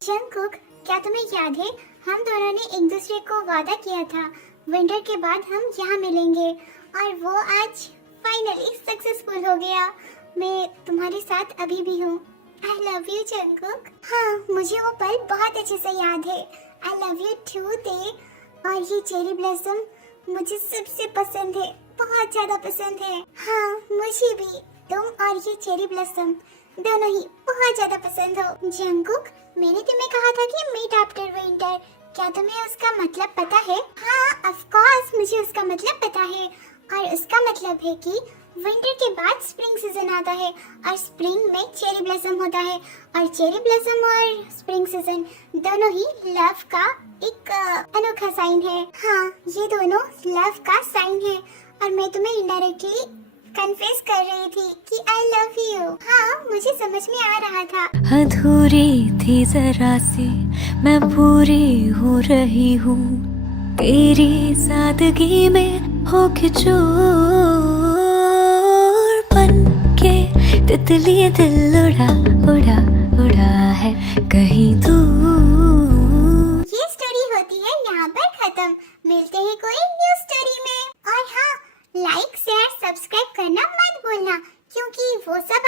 जंकुक, क्या तुम्हें याद है हम दोनों ने एक दूसरे को वादा किया था विंटर के बाद हम यहाँ मिलेंगे, और वो आज फाइनली सक्सेसफुल हो गया। मैं तुम्हारे साथ अभी भी हूँ। I love you Jungkook. हाँ, मुझे वो पल बहुत अच्छे से याद है। आई लव यू टू ते। और ये चेरी ब्लॉसम मुझे सबसे पसंद है, बहुत ज्यादा पसंद है। हाँ, मुझे भी तुम और ये चेरी ब्लॉसम दोनों ही बहुत ज्यादा पसंद हो। जंकुक, मैंने तुम्हें कहा था कि मीट आफ्टर विंटर, क्या तुम्हें उसका मतलब पता है? हाँ, ऑफ कोर्स मुझे उसका मतलब पता है, और उसका मतलब है कि विंटर के बाद स्प्रिंग सीजन आता है, और स्प्रिंग में चेरी ब्लॉसम होता है, और चेरी ब्लॉसम और स्प्रिंग सीजन दोनों ही लव का एक अनोखा साइन है। हाँ, ये दोनों लव का साइन है, और मैं तुम्हें इनडायरेक्टली कन्फेस कर रही थी कि आई लव यू। हाँ, मुझे समझ में आ रहा था। अधूरी थी जरा सी मैं पूरी हो रही हूँ तेरी सादगी में होके चोर बन के तितली दिल उड़ा उड़ा उड़ा है कहीं दूर। ये स्टोरी होती है यहाँ पर खत्म। मिलते हैं कोई न्यू स्टोरी में। और हाँ, लाइक शेयर सब्सक्राइब करना मत भूलना, क्योंकि वो सब